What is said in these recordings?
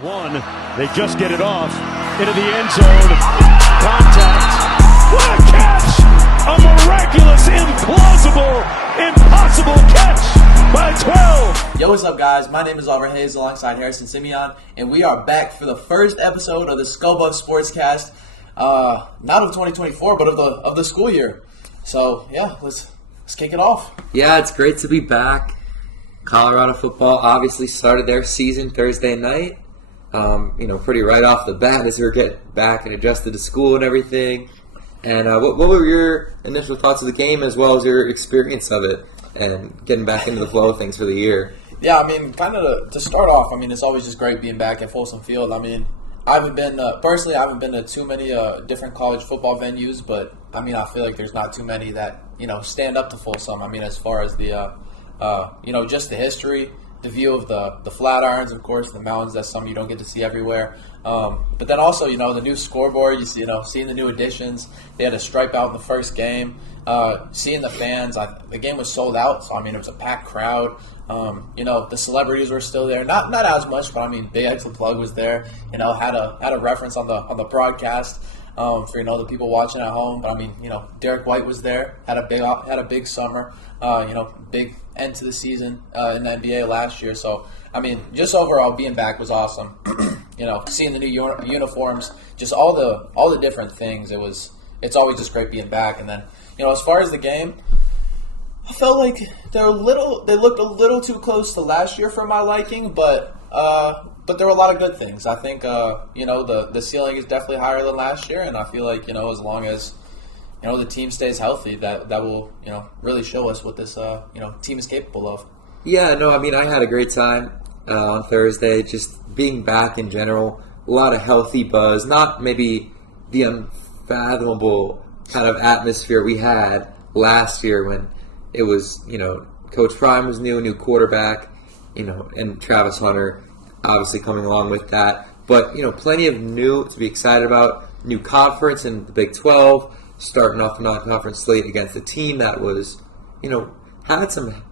One, they just get it off into the end zone. Contact. What a catch! A miraculous, implausible, impossible catch by 12. Yo, what's up, guys? My name is Hayes alongside Harrison Simeon, and we are back for the first episode of the Scope of SportsCast. Not of 2024, but of the school year. So yeah, let's kick it off. Yeah, it's great to be back. Colorado football obviously started their season Thursday night. Pretty right off the bat as we were getting back and adjusted to school and everything. And what were your initial thoughts of the game as well as your experience of it and getting back into the flow of things for the year? Yeah, kind of to start off, it's always just great being back at Folsom Field. I haven't been to too many different college football venues, but I feel like there's not too many that stand up to Folsom. As far as the just the history, the view of the Flatirons, of course, the mountains. That's something you don't get to see everywhere. But then also, the new scoreboard. You see, seeing the new additions. They had a stripe out in the first game. Seeing the fans. The game was sold out, so it was a packed crowd. The celebrities were still there. Not as much, but Big X the Plug was there. Had a reference on the broadcast for the people watching at home. But Derek White was there. Had a big summer. Big end to the season in the NBA last year. So just overall being back was awesome. Seeing the new uniforms, just all the different things. It's always just great being back. And then as far as the game, I felt like they looked a little too close to last year for my liking, but there were a lot of good things. I think the ceiling is definitely higher than last year, and I feel like as long as the team stays healthy, that will really show us what this team is capable of. Yeah, no, I had a great time on Thursday, just being back in general. A lot of healthy buzz, not maybe the unfathomable kind of atmosphere we had last year when it was, Coach Prime was new quarterback, and Travis Hunter obviously coming along with that. But, plenty of new to be excited about. New conference in the Big 12, starting off the non-conference slate against a team that was, had some,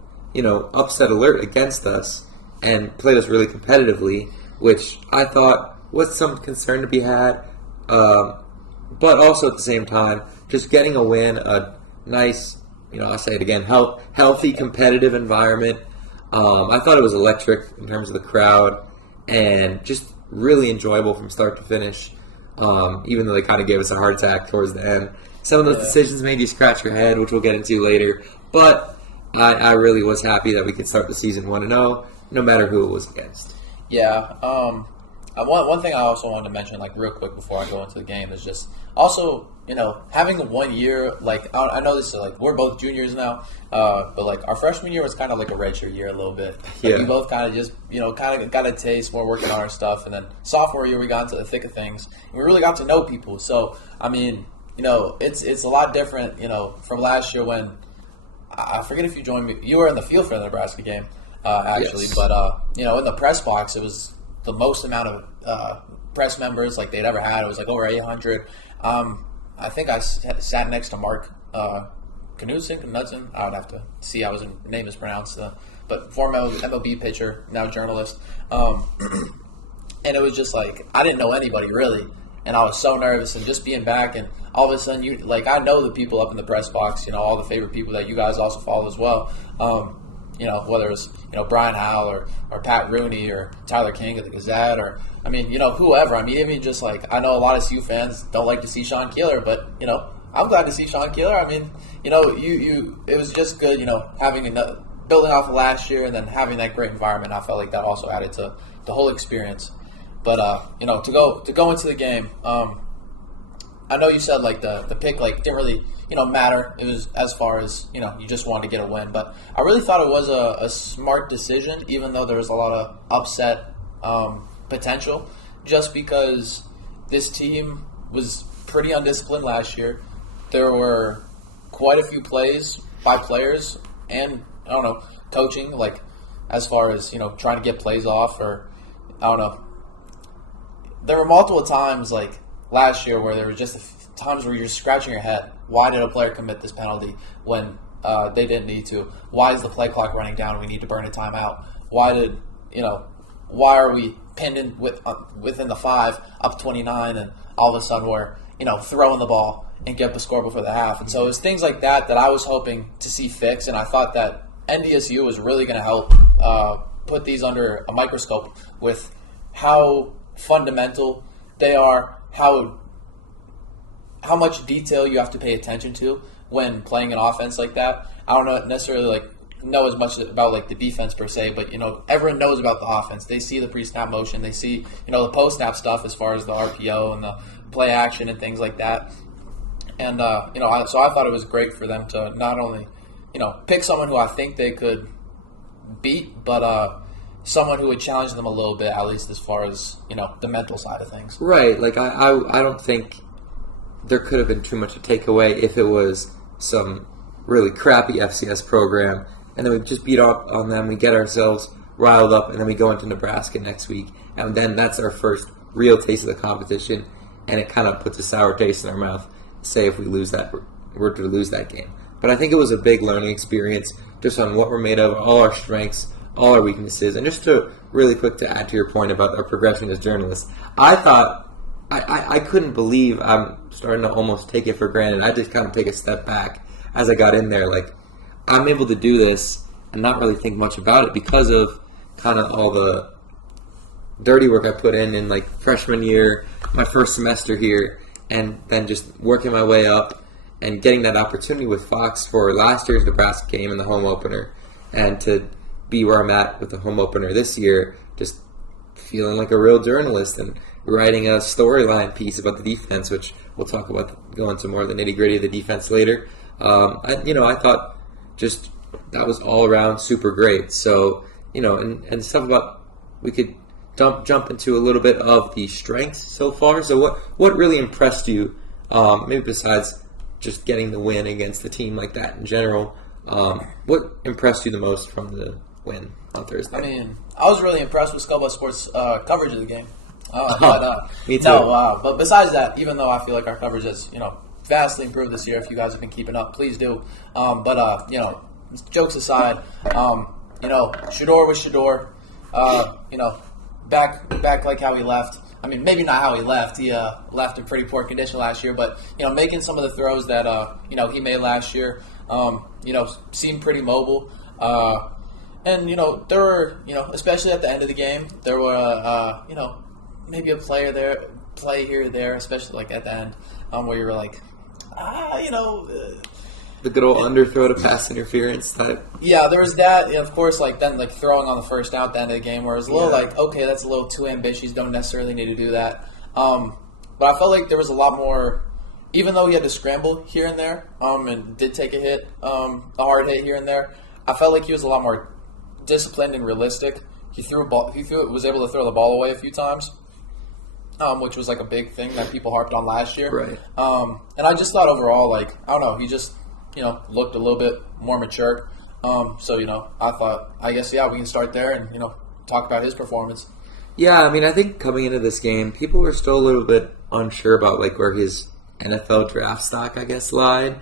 upset alert against us and played us really competitively, which I thought was some concern to be had. But also at the same time, just getting a win, a nice, I'll say it again, healthy, competitive environment. I thought it was electric in terms of the crowd and just really enjoyable from start to finish, even though they kind of gave us a heart attack towards the end. Some of those decisions made you scratch your head, which we'll get into later. But I really was happy that we could start the season 1-0, no matter who it was against. Yeah. One thing I also wanted to mention, real quick before I go into the game, is just also, having 1 year, I know this is, we're both juniors now, but, our freshman year was kind of like a redshirt year a little bit. We both kind of just, kind of got a taste, more working on our stuff, and then sophomore year we got into the thick of things, and we really got to know people. So, it's a lot different, from last year when, I forget if you joined me, you were in the field for the Nebraska game, actually, yes. But, in the press box, it was the most amount of press members they'd ever had. It was over 800. I think I sat next to Mark Knudsen. I would have to see how his name is pronounced, but former MLB pitcher, now journalist. And it was just I didn't know anybody really, and I was so nervous. And just being back, and all of a sudden I know the people up in the press box. All the favorite people that you guys also follow as well. Whether it was, Brian Howell or Pat Rooney or Tyler King at the Gazette or, whoever. Even just I know a lot of CU fans don't like to see Sean Keeler, but, I'm glad to see Sean Keeler. It was just good, building off of last year and then having that great environment. I felt like that also added to the whole experience. But, to go into the game, I know you said the pick didn't really matter. It was as far as you just wanted to get a win, but I really thought it was a smart decision, even though there was a lot of upset potential, just because this team was pretty undisciplined last year. There were quite a few plays by players and coaching, as far as trying to get plays off, or there were multiple times last year where there were just times where you're just scratching your head. Why did a player commit this penalty when they didn't need to? Why is the play clock running down and we need to burn a timeout? Why are we pinned in within the 5, up 29, and all of a sudden we're throwing the ball and get the score before the half. And so it was things like that I was hoping to see fixed, and I thought that NDSU was really going to help put these under a microscope with how fundamental they are, how much detail you have to pay attention to when playing an offense like that. I don't necessarily know as much about the defense per se, but everyone knows about the offense. They see the pre-snap motion, they see the post-snap stuff as far as the RPO and the play action and things like that. And so I thought it was great for them to not only pick someone who I think they could beat, but someone who would challenge them a little bit, at least as far as the mental side of things. Right. I don't think there could have been too much to take away if it was some really crappy FCS program, and then we just beat up on them, we get ourselves riled up, and then we go into Nebraska next week, and then that's our first real taste of the competition, and it kind of puts a sour taste in our mouth, say if we were to lose that game. But I think it was a big learning experience just on what we're made of, all our strengths, all our weaknesses, and just to really quick to add to your point about our progression as journalists, I thought I couldn't believe I'm starting to almost take it for granted. I just kind of take a step back as I got in there. I'm able to do this and not really think much about it because of kind of all the dirty work I put in freshman year, my first semester here, and then just working my way up and getting that opportunity with Fox for last year's Nebraska game in the home opener, and to be where I'm at with the home opener this year, just feeling like a real journalist and writing a storyline piece about the defense, which we'll talk about, go into more of the nitty-gritty of the defense later. I thought just that was all around super great. So, and stuff about, we could jump into a little bit of the strengths so far. So what really impressed you, maybe besides just getting the win against a team like that in general, what impressed you the most from the win on Thursday? I mean, I was really impressed with Scuba Sports' coverage of the game. Me too. But besides that, even though I feel like our coverage has, vastly improved this year, if you guys have been keeping up, please do. Jokes aside, Shador was Shador. Back like how he left. I mean, maybe not how he left. He left in pretty poor condition last year, but making some of the throws that he made last year, seemed pretty mobile. And there were especially at the end of the game, there were maybe a play here or there, especially at the end, where you were the good old underthrow to pass interference type. Yeah, there was that, and of course, then throwing on the first down at the end of the game, where it was a little okay, that's a little too ambitious. Don't necessarily need to do that. But I felt like there was a lot more, even though he had to scramble here and there, and did take a hit, a hard hit here and there. I felt like he was a lot more disciplined and realistic. He was able to throw the ball away a few times, which was a big thing that people harped on last year. Right. And I just thought overall, I don't know, he just looked a little bit more mature. So, I thought, we can start there and, talk about his performance. Yeah, I mean, I think coming into this game, people were still a little bit unsure about, where his NFL draft stock, lied.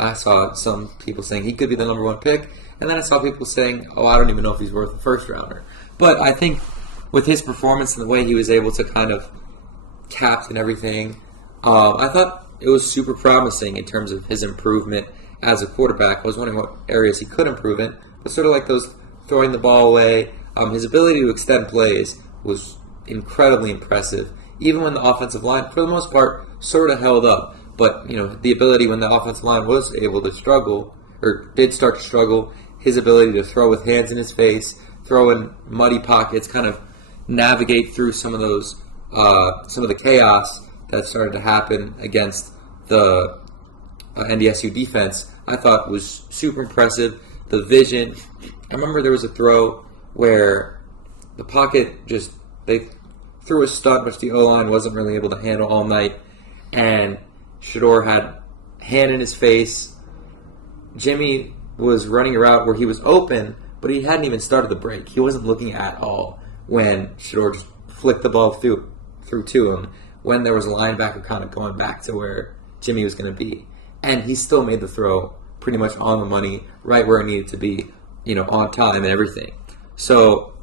I saw some people saying he could be the number one pick, and then I saw people saying, I don't even know if he's worth a first-rounder. But I think with his performance and the way he was able to kind of captain everything, I thought it was super promising in terms of his improvement as a quarterback. I was wondering what areas he could improve in, but sort of those throwing the ball away, his ability to extend plays was incredibly impressive, even when the offensive line, for the most part, sort of held up. But, the ability when the offensive line was able to struggle, or did start to struggle, his ability to throw with hands in his face, throw in muddy pockets, kind of navigate through some of the chaos that started to happen against the NDSU defense, I thought was super impressive. The vision. I remember there was a throw where the pocket they threw a stunt which the O-line wasn't really able to handle all night, and Shador had hand in his face. Jimmy was running a route where he was open, but he hadn't even started the break. He wasn't looking at all when Shador just flicked the ball through to him, when there was a linebacker kind of going back to where Jimmy was going to be. And he still made the throw pretty much on the money, right where it needed to be, on time and everything. So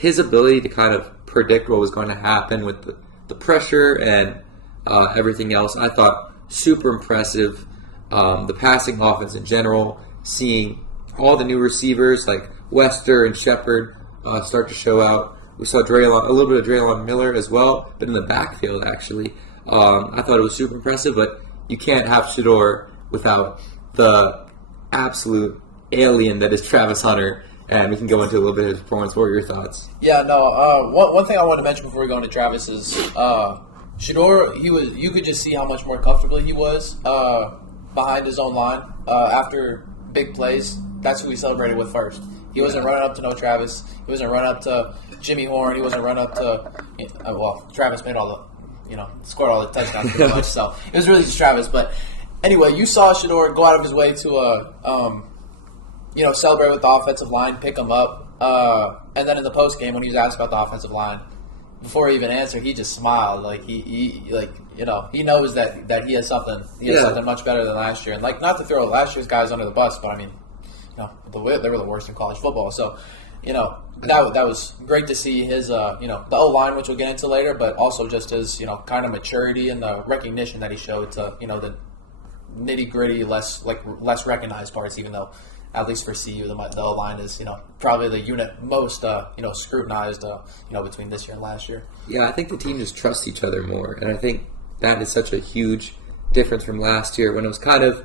his ability to kind of predict what was going to happen with the pressure and everything else, I thought super impressive. The passing offense in general, seeing all the new receivers like Wester and Shepard start to show out. We saw a little bit of Draylon Miller as well, but in the backfield, actually. I thought it was super impressive, but you can't have Shedeur without the absolute alien that is Travis Hunter, and we can go into a little bit of his performance. What were your thoughts? Yeah, no. One thing I want to mention before we go into Travis is Shedeur. You could just see how much more comfortable he was behind his own line after big plays. That's who we celebrated with first. He wasn't running up to no Travis. He wasn't running up to Jimmy Horn. He wasn't running up to Travis made scored all the touchdowns pretty much. So it was really just Travis. But anyway, you saw Shedeur go out of his way to celebrate with the offensive line, pick him up, and then in the post game when he was asked about the offensive line, before he even answered, he just smiled like he knows that he has something something much better than last year. And like, not to throw last year's guys under the bus, but I mean, they were the worst in college football. So that was great to see his the O-line, which we'll get into later, but also just his kind of maturity and the recognition that he showed to the nitty-gritty, less recognized parts, even though at least for CU the O-line is probably the unit most scrutinized between this year and last year. Yeah, I think the team just trusts each other more, and I think that is such a huge difference from last year when it was kind of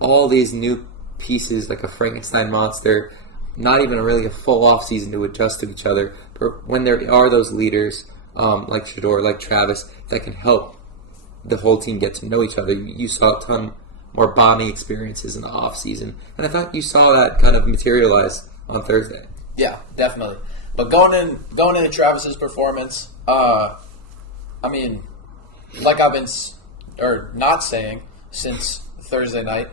all these new pieces like a Frankenstein monster, not even really a full off season to adjust to each other. But when there are those leaders like Shedeur, like Travis, that can help the whole team get to know each other, you saw a ton more bonding experiences in the off season, and I thought you saw that kind of materialize on Thursday. Yeah, definitely. But going into Travis's performance, I mean, like I've been not saying since Thursday night,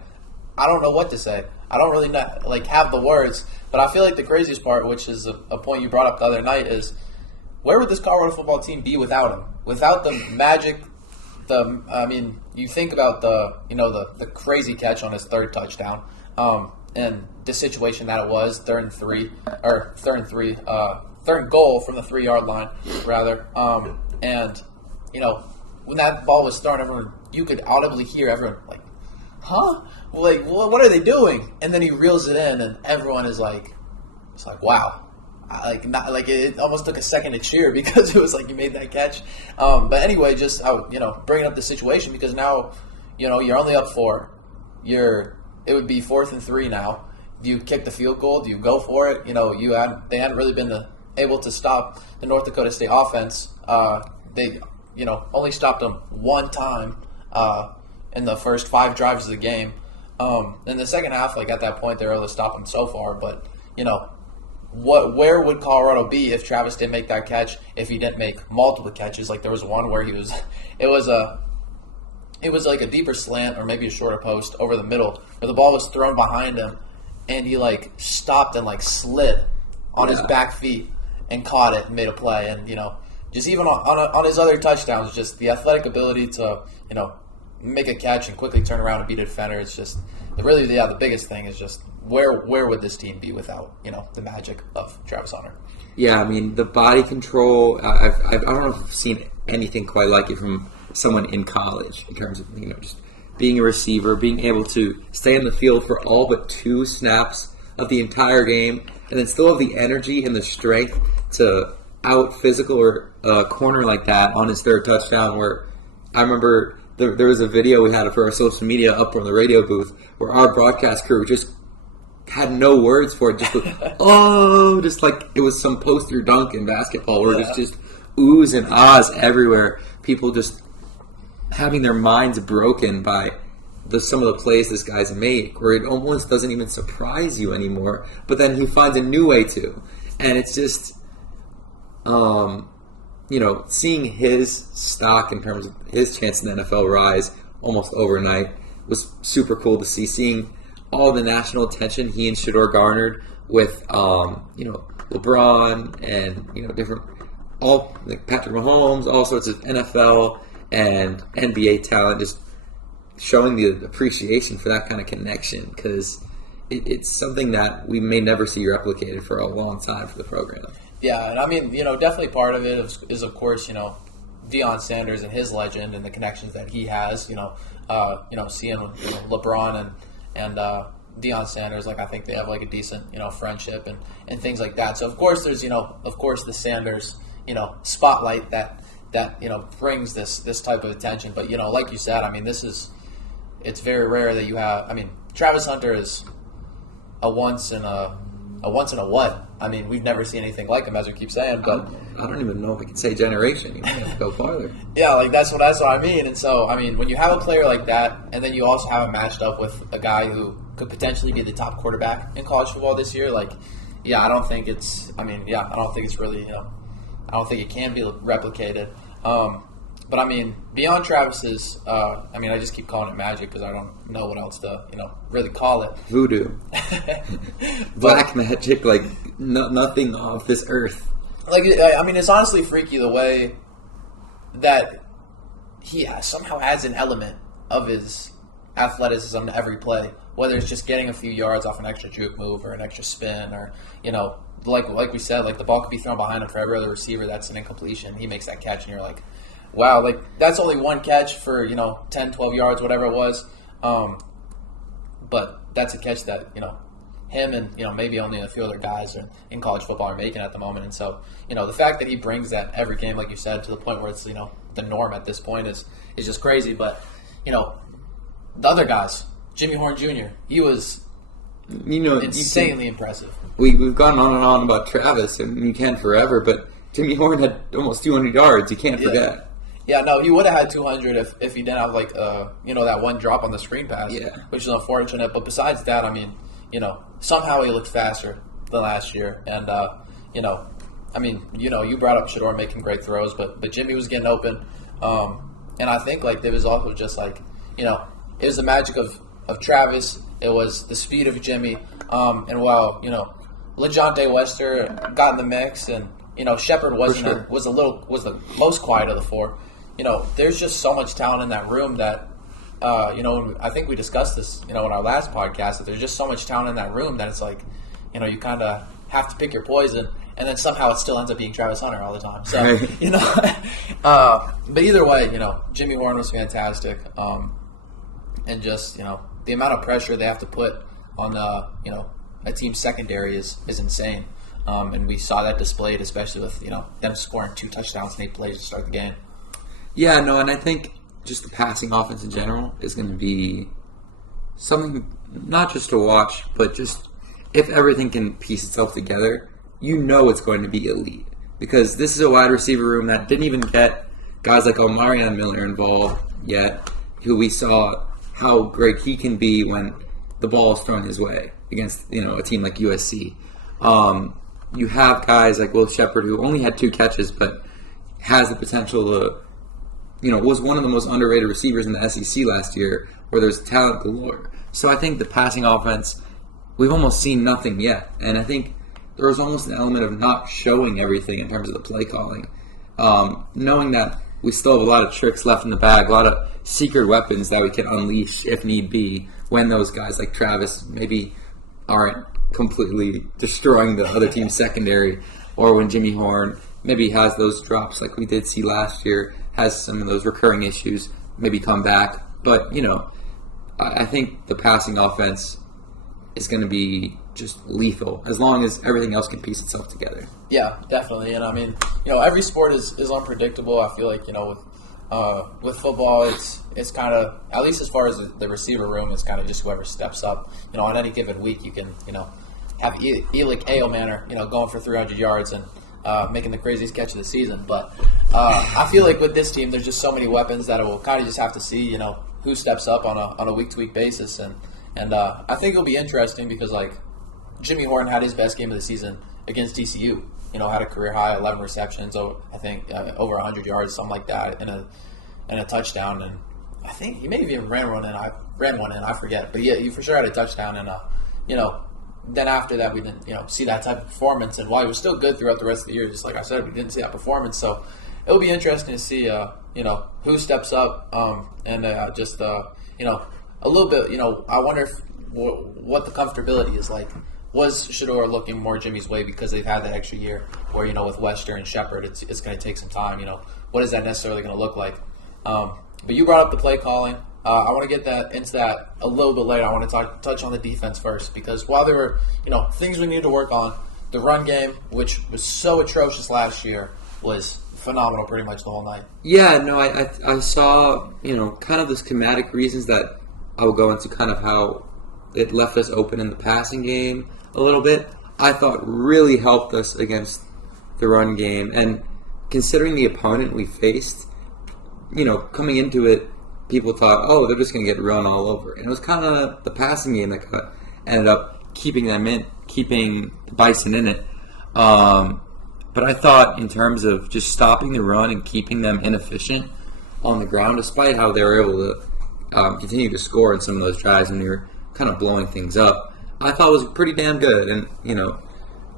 I don't know what to say. I don't really have the words, but I feel like the craziest part, which is a point you brought up the other night, is where would this Colorado football team be without him? Without the magic, you think about the crazy catch on his third touchdown, and the situation that it was, third and goal from the 3-yard line, rather, and when that ball was thrown, you could audibly hear everyone like, huh? Like, what are they doing? And then he reels it in, and everyone is like, it's like, wow. It almost took a second to cheer because it was like you made that catch. But anyway, just bringing up the situation because now, you're only up 4. It would be 4th and 3 now. Do you kick the field goal? Do you go for it? They hadn't really been able to stop the North Dakota State offense. They only stopped them one time in the first 5 drives of the game. In the second half, at that point, they were able to stop them so far. But where would Colorado be if Travis didn't make that catch? If he didn't make multiple catches, like there was one where it was like a deeper slant or maybe a shorter post over the middle, where the ball was thrown behind him, and he stopped and slid on his back feet and caught it and made a play. And just even on his other touchdowns, just the athletic ability to make a catch and quickly turn around and beat a defender. It's just the biggest thing is just where would this team be without the magic of Travis Hunter? Yeah, I mean the body control. I don't know if I've seen anything quite like it from someone in college in terms of just being a receiver, being able to stay in the field for all but 2 snaps of the entire game, and then still have the energy and the strength to out physical or a corner like that on his third touchdown. Where I remember there was a video we had for our social media up on the radio booth where our broadcast crew just had no words for it. Just just like it was some poster dunk in basketball where it's just oohs and ahs everywhere. People just having their minds broken by some of the plays this guy's make, where it almost doesn't even surprise you anymore. But then he finds a new way to, and it's just, seeing his stock in terms of his chance in the NFL rise almost overnight was super cool to see. Seeing all the national attention he and Shedeur garnered with, LeBron and different Patrick Mahomes, all sorts of NFL and NBA talent, just showing the appreciation for that kind of connection, because it's something that we may never see replicated for a long time for the program. Yeah, and I mean, definitely part of it is of course, Deion Sanders and his legend and the connections that he has. Seeing LeBron and Deion Sanders, like I think they have like a decent friendship and things like that. So of course there's of course the Sanders spotlight that brings this type of attention. But like you said, I mean it's very rare that you have. I mean Travis Hunter is a once in a what? I mean, we've never seen anything like him, as we keep saying. But I don't even know if I could say generation. You have to go farther. Yeah, like that's what I mean. And so, I mean, when you have a player like that, and then you also have him matched up with a guy who could potentially be the top quarterback in college football this year, like, yeah, I don't think it's. I mean, yeah, I don't think it's really. I don't think it can be replicated. But I mean, beyond Travis's, I mean, I just keep calling it magic because I don't know what else to, really call it. Voodoo. Black magic, like nothing off this earth. Like, I mean, it's honestly freaky the way that he somehow adds an element of his athleticism to every play, whether it's just getting a few yards off an extra juke move or an extra spin or, like we said, like the ball could be thrown behind him for every other receiver. That's an incompletion. He makes that catch and you're like, wow, like that's only one catch for 10, 12 yards, whatever it was. But that's a catch that him and maybe only a few other guys in college football are making at the moment. And so the fact that he brings that every game, like you said, to the point where it's the norm at this point is just crazy. But the other guys, Jimmy Horn Jr., he was insanely impressive. We've gone on and on about Travis, and you can forever, but Jimmy Horn had almost 200 yards. You can't forget. Yeah, no, he would have had 200 if he didn't have that one drop on the screen pass, which is unfortunate. But besides that, I mean, somehow he looked faster than last year, and I mean, you brought up Shador making great throws, but Jimmy was getting open, and I think like there was also just like it was the magic of Travis, it was the speed of Jimmy, and while LeJontay Wester got in the mix and. Shepard was the most quiet of the four. There's just so much talent in that room that, I think we discussed this, in our last podcast, that there's just so much talent in that room that it's like, you kind of have to pick your poison, and then somehow it still ends up being Travis Hunter all the time. So, but either way, Jimmy Horn was fantastic, and just, the amount of pressure they have to put on, a team's secondary is insane. And we saw that displayed, especially with them scoring 2 touchdowns in 8 plays to start the game. Yeah, no, and I think just the passing offense in general is going to be something not just to watch, but just if everything can piece itself together, it's going to be elite. Because this is a wide receiver room that didn't even get guys like Omarion Miller involved yet, who we saw how great he can be when the ball is thrown his way against a team like USC. You have guys like Will Shepard, who only had 2 catches, but has the potential to, was one of the most underrated receivers in the SEC last year, where there's talent galore. So I think the passing offense, we've almost seen nothing yet. And I think there was almost an element of not showing everything in terms of the play calling. Knowing that we still have a lot of tricks left in the bag, a lot of secret weapons that we can unleash if need be, when those guys like Travis maybe aren't completely destroying the other team's secondary, or when Jimmy Horn maybe has those drops like we did see last year, has some of those recurring issues, maybe come back. But, I think the passing offense is going to be just lethal as long as everything else can piece itself together. Yeah, definitely. And I mean, every sport is unpredictable. I feel like, with football, it's kind of, at least as far as the receiver room, it's kind of just whoever steps up. On any given week, you can, have Elick Ayomanor, going for 300 yards and making the craziest catch of the season. But I feel like with this team, there's just so many weapons that we'll kind of just have to see, who steps up on a week-to-week basis. And I think it'll be interesting because, like, Jimmy Horn had his best game of the season against TCU. Had a career high 11 receptions, I think over 100 yards, something like that, and a touchdown. And I think he maybe even ran one in. I forget, but yeah, he for sure had a touchdown. And then after that, we didn't see that type of performance. And while he was still good throughout the rest of the year, just like I said, we didn't see that performance. So it'll be interesting to see who steps up and just a little bit. I wonder what the comfortability is like was Shador looking more Jimmy's way because they've had that extra year where, with Wester and Shepard, it's going to take some time. What is that necessarily going to look like? But you brought up the play calling. I want to get into that a little bit later. I want to touch on the defense first because while there were, things we need to work on, the run game, which was so atrocious last year, was phenomenal pretty much the whole night. Yeah, no, I saw, kind of the schematic reasons that I will go into kind of how it left us open in the passing game a little bit. I thought really helped us against the run game. And considering the opponent we faced, coming into it, people thought, oh, they're just going to get run all over. And it was kind of the passing game that ended up keeping the Bison in it. But I thought in terms of just stopping the run and keeping them inefficient on the ground, despite how they were able to continue to score in some of those drives when we were kind of blowing things up, I thought it was pretty damn good. And,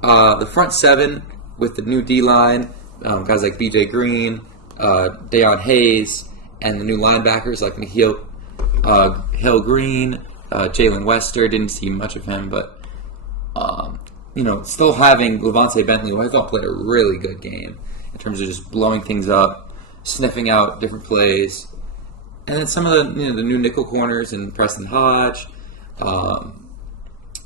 the front seven with the new D-line, guys like B.J. Green, Deion Hayes, and the new linebackers like Hill Green, Jalen Wester, didn't see much of him, but still having Levante Bentley, who I thought played a really good game in terms of just blowing things up, sniffing out different plays. And then some of the new nickel corners and Preston Hodge,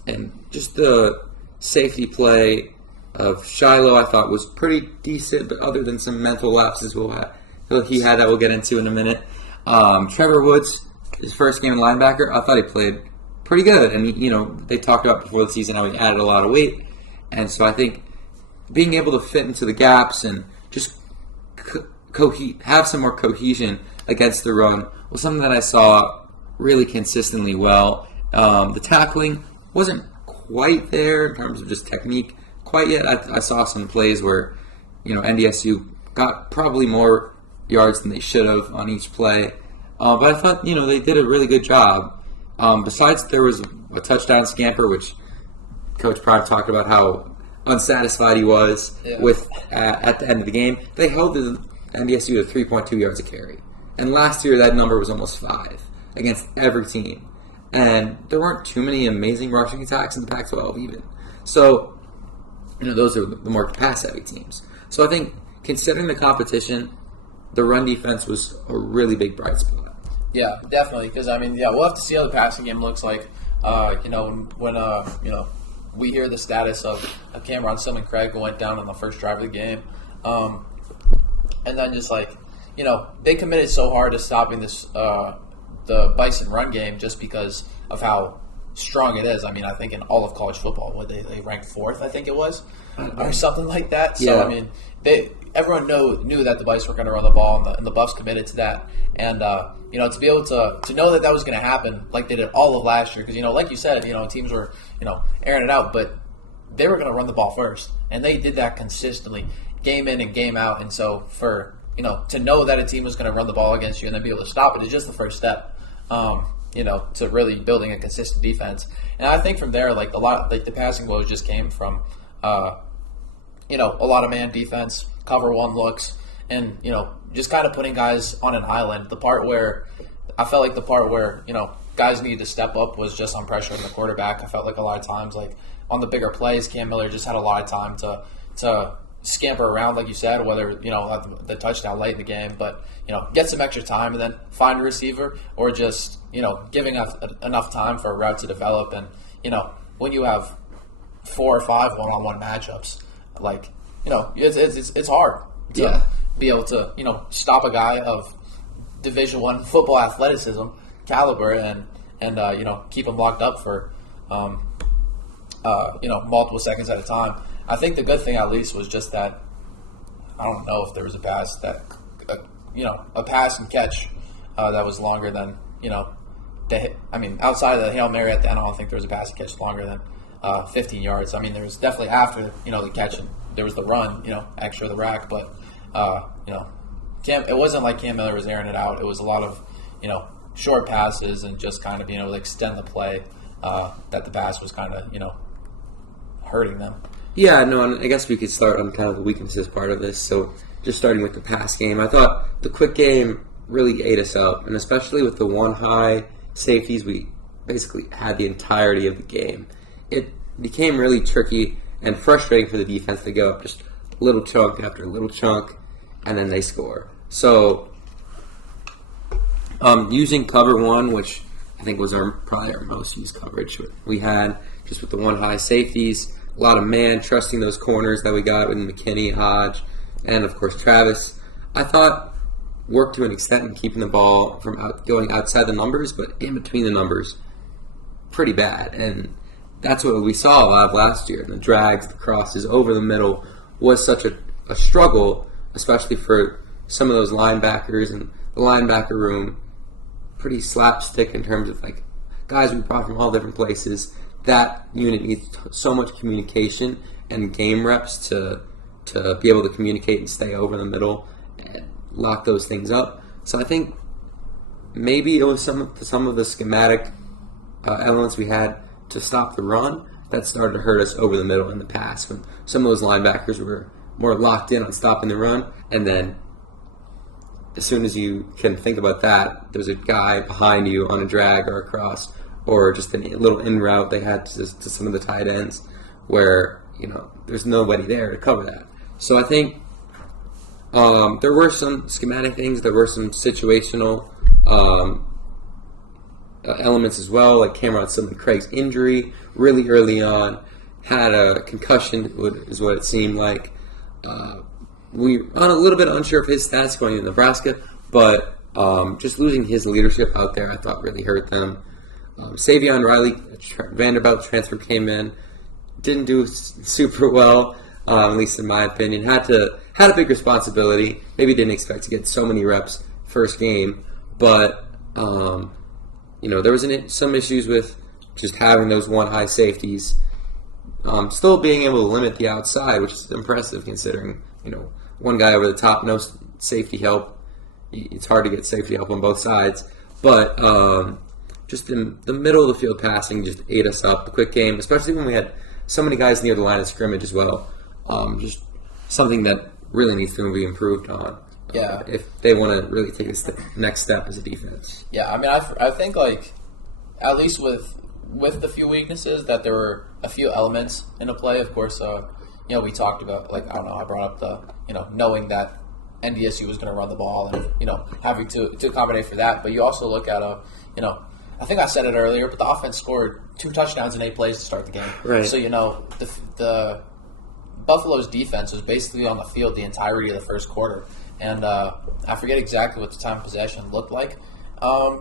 and just the safety play of Shiloh I thought was pretty decent, but other than some mental lapses he had that we'll get into in a minute. Trevor Woods, his first game in linebacker, I thought he played pretty good. And, they talked about before the season how he added a lot of weight. And so I think being able to fit into the gaps and just have some more cohesion against the run was something that I saw really consistently well. The tackling wasn't quite there in terms of just technique quite yet. I saw some plays where, NDSU got probably more yards than they should have on each play. But I thought, they did a really good job. Besides, there was a touchdown scamper, which Coach Prime talked about how unsatisfied he was with at the end of the game. They held the NDSU to 3.2 yards a carry. And last year, that number was almost 5 against every team. And there weren't too many amazing rushing attacks in the Pac-12 even. So, those are the more pass-heavy teams. So I think, considering the competition, the run defense was a really big bright spot. Yeah, definitely. Because, we'll have to see how the passing game looks like. When we hear the status of Cameron Simon Craig, who went down on the first drive of the game. And then just they committed so hard to stopping this the Bison run game just because of how strong it is. I think in all of college football, they ranked 4th, I think it was, or something like that. So, yeah. Everyone knew that the Bison were going to run the ball, and the Buffs committed to that. And, to be able to know that was going to happen like they did all of last year, because, like you said, teams were, airing it out, but they were going to run the ball first. And they did that consistently, game in and game out. And so for, to know that a team was going to run the ball against you and then be able to stop it is just the first step, to really building a consistent defense. And I think from there, the passing blows just came from, a lot of man defense, cover one looks, and, just kind of putting guys on an island. I felt like the part where, guys needed to step up was just on pressure on the quarterback. I felt like a lot of times, on the bigger plays, Cam Miller just had a lot of time to scamper around, like you said, whether, the touchdown late in the game, but, get some extra time and then find a receiver, or just, giving enough time for a route to develop. And, when you have 4 or 5 one-on-one matchups, it's hard to be able to, stop a guy of Division I football athleticism caliber and keep him locked up for, multiple seconds at a time. I think the good thing at least was just that I don't know if there was a pass a pass and catch that was longer than, outside of the Hail Mary at the end, I don't think there was a pass and catch longer than 15 yards. There was definitely after, the catch, and there was the run, extra the rack, but, it wasn't like Cam Miller was airing it out. It was a lot of, short passes and just kind of being able to extend the play that the pass was kind of, hurting them. Yeah, no, and I guess we could start on kind of the weaknesses part of this. So just starting with the pass game, I thought the quick game really ate us up, and especially with the one high safeties, we basically had the entirety of the game. It became really tricky and frustrating for the defense to go up just little chunk after little chunk, and then they score. So using cover one, which I think was probably our most used coverage we had, just with the one high safeties, a lot of man, trusting those corners that we got with McKinney, Hodge, and of course Travis. I thought worked to an extent in keeping the ball from going outside the numbers, but in between the numbers, pretty bad. And that's what we saw a lot of last year. The drags, the crosses over the middle was such a struggle, especially for some of those linebackers, and the linebacker room, pretty slapstick in terms of like guys we brought from all different places. That unit needs so much communication and game reps to be able to communicate and stay over the middle and lock those things up. So I think maybe it was some of the schematic elements we had to stop the run that started to hurt us over the middle in the past, when some of those linebackers were more locked in on stopping the run, and then as soon as you can think about that, there's a guy behind you on a drag or a cross, or just a little in route they had to some of the tight ends where, there's nobody there to cover that. So I think there were some schematic things, there were some situational elements as well, like Cameron Suddenly Craig's injury really early on, had a concussion is what it seemed like. We are a little bit unsure of his stats going to Nebraska, but just losing his leadership out there I thought really hurt them. Savion Riley, Vanderbilt transfer, came in, didn't do super well, at least in my opinion. Had a big responsibility. Maybe didn't expect to get so many reps first game, but there was some issues with just having those one high safeties. Still being able to limit the outside, which is impressive considering, one guy over the top, no safety help. It's hard to get safety help on both sides. But just in the middle of the field passing just ate us up. The quick game, especially when we had so many guys near the line of scrimmage as well. Just something that really needs to be improved on. Yeah. If they want to really take a next step as a defense. Yeah, I mean, I think, like, at least with the few weaknesses, that there were a few elements into play. Of course, we talked about, like, I brought up the, knowing that NDSU was going to run the ball and, having to accommodate for that. But you also look at, I think I said it earlier, but the offense scored 2 touchdowns in 8 plays to start the game. Right. So, the Buffalo's defense was basically on the field the entirety of the first quarter. And I forget exactly what the time of possession looked like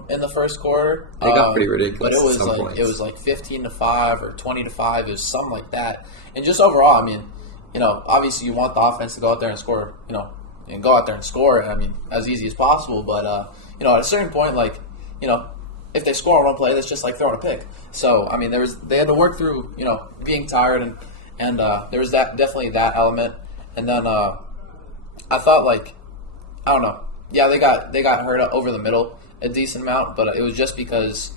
in the first quarter. It got pretty ridiculous. But it was like 15-5 or 20-5. It was something like that. And just overall, I mean, obviously you want the offense to go out there and score, and go out there and score. I mean, as easy as possible. But at a certain point, like, if they score on one play, that's just like throwing a pick. So I mean, they had to work through, being tired and there was definitely that element. And then I thought, like, I don't know. Yeah, they got hurt over the middle a decent amount, but it was just because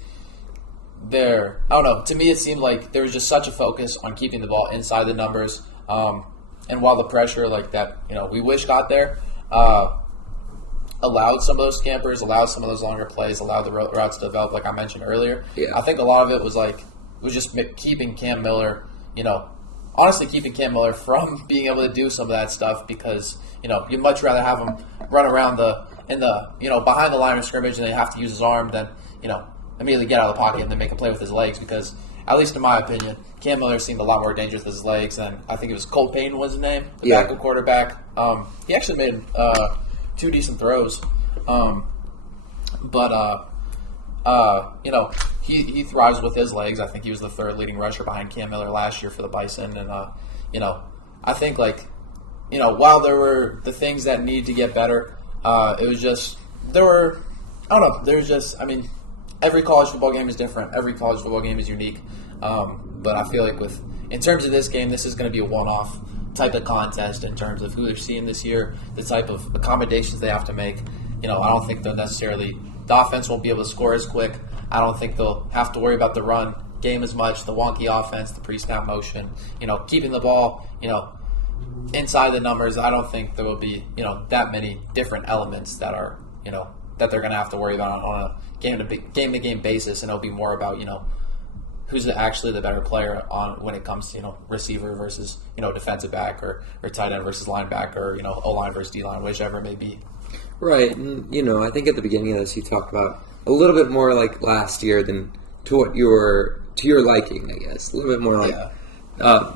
I don't know. To me, it seemed like there was just such a focus on keeping the ball inside the numbers. And while the pressure, like that, we wish got there, allowed some of those scampers, allowed some of those longer plays, allowed the routes to develop, like I mentioned earlier. Yeah. I think a lot of it was just keeping Cam Miller, honestly keeping Cam Miller from being able to do some of that stuff, because you'd much rather have him run around behind the line of scrimmage and they have to use his arm than immediately get out of the pocket and then make a play with his legs. Because at least in my opinion, Cam Miller seemed a lot more dangerous with his legs than I think it was Cole Payton was his name, the backup quarterback. He actually made 2 decent throws, but he thrives with his legs. I think he was the 3rd leading rusher behind Cam Miller last year for the Bison. And, I think, like, while there were the things that need to get better, it was just, I mean, every college football game is different. Every college football game is unique. But I feel like in terms of this game, this is going to be a one-off type of contest in terms of who they're seeing this year, the type of accommodations they have to make. I don't think they'll necessarily – the offense won't be able to score as quick. I don't think they'll have to worry about the run game as much, the wonky offense, the pre-snap motion, keeping the ball, inside the numbers. I don't think there will be, that many different elements that are, that they're going to have to worry about on a game-to-game basis, and it'll be more about, who's actually the better player on when it comes to receiver versus defensive back or tight end versus linebacker or O-line versus D-line, whichever it may be. Right, and I think at the beginning of this you talked about a little bit more like last year than to your liking, I guess. A little bit more like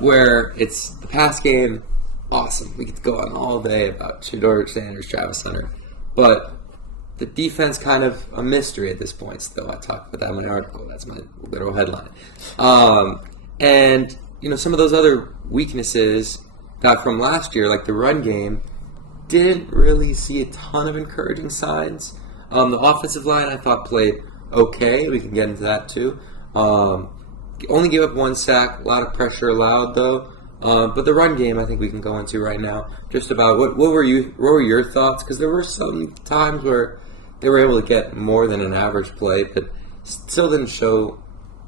where it's the pass game, awesome. We could go on all day about Shedeur Sanders, Travis Hunter, but the defense kind of a mystery at this point still. I talked about that in my article. That's my literal headline. And some of those other weaknesses that from last year, like the run game, didn't really see a ton of encouraging signs. The offensive line I thought played okay. We can get into that too. Only gave up 1 sack. A lot of pressure allowed though. But the run game I think we can go into right now. Just about what were your thoughts? Because there were some times where they were able to get more than an average play, but still didn't show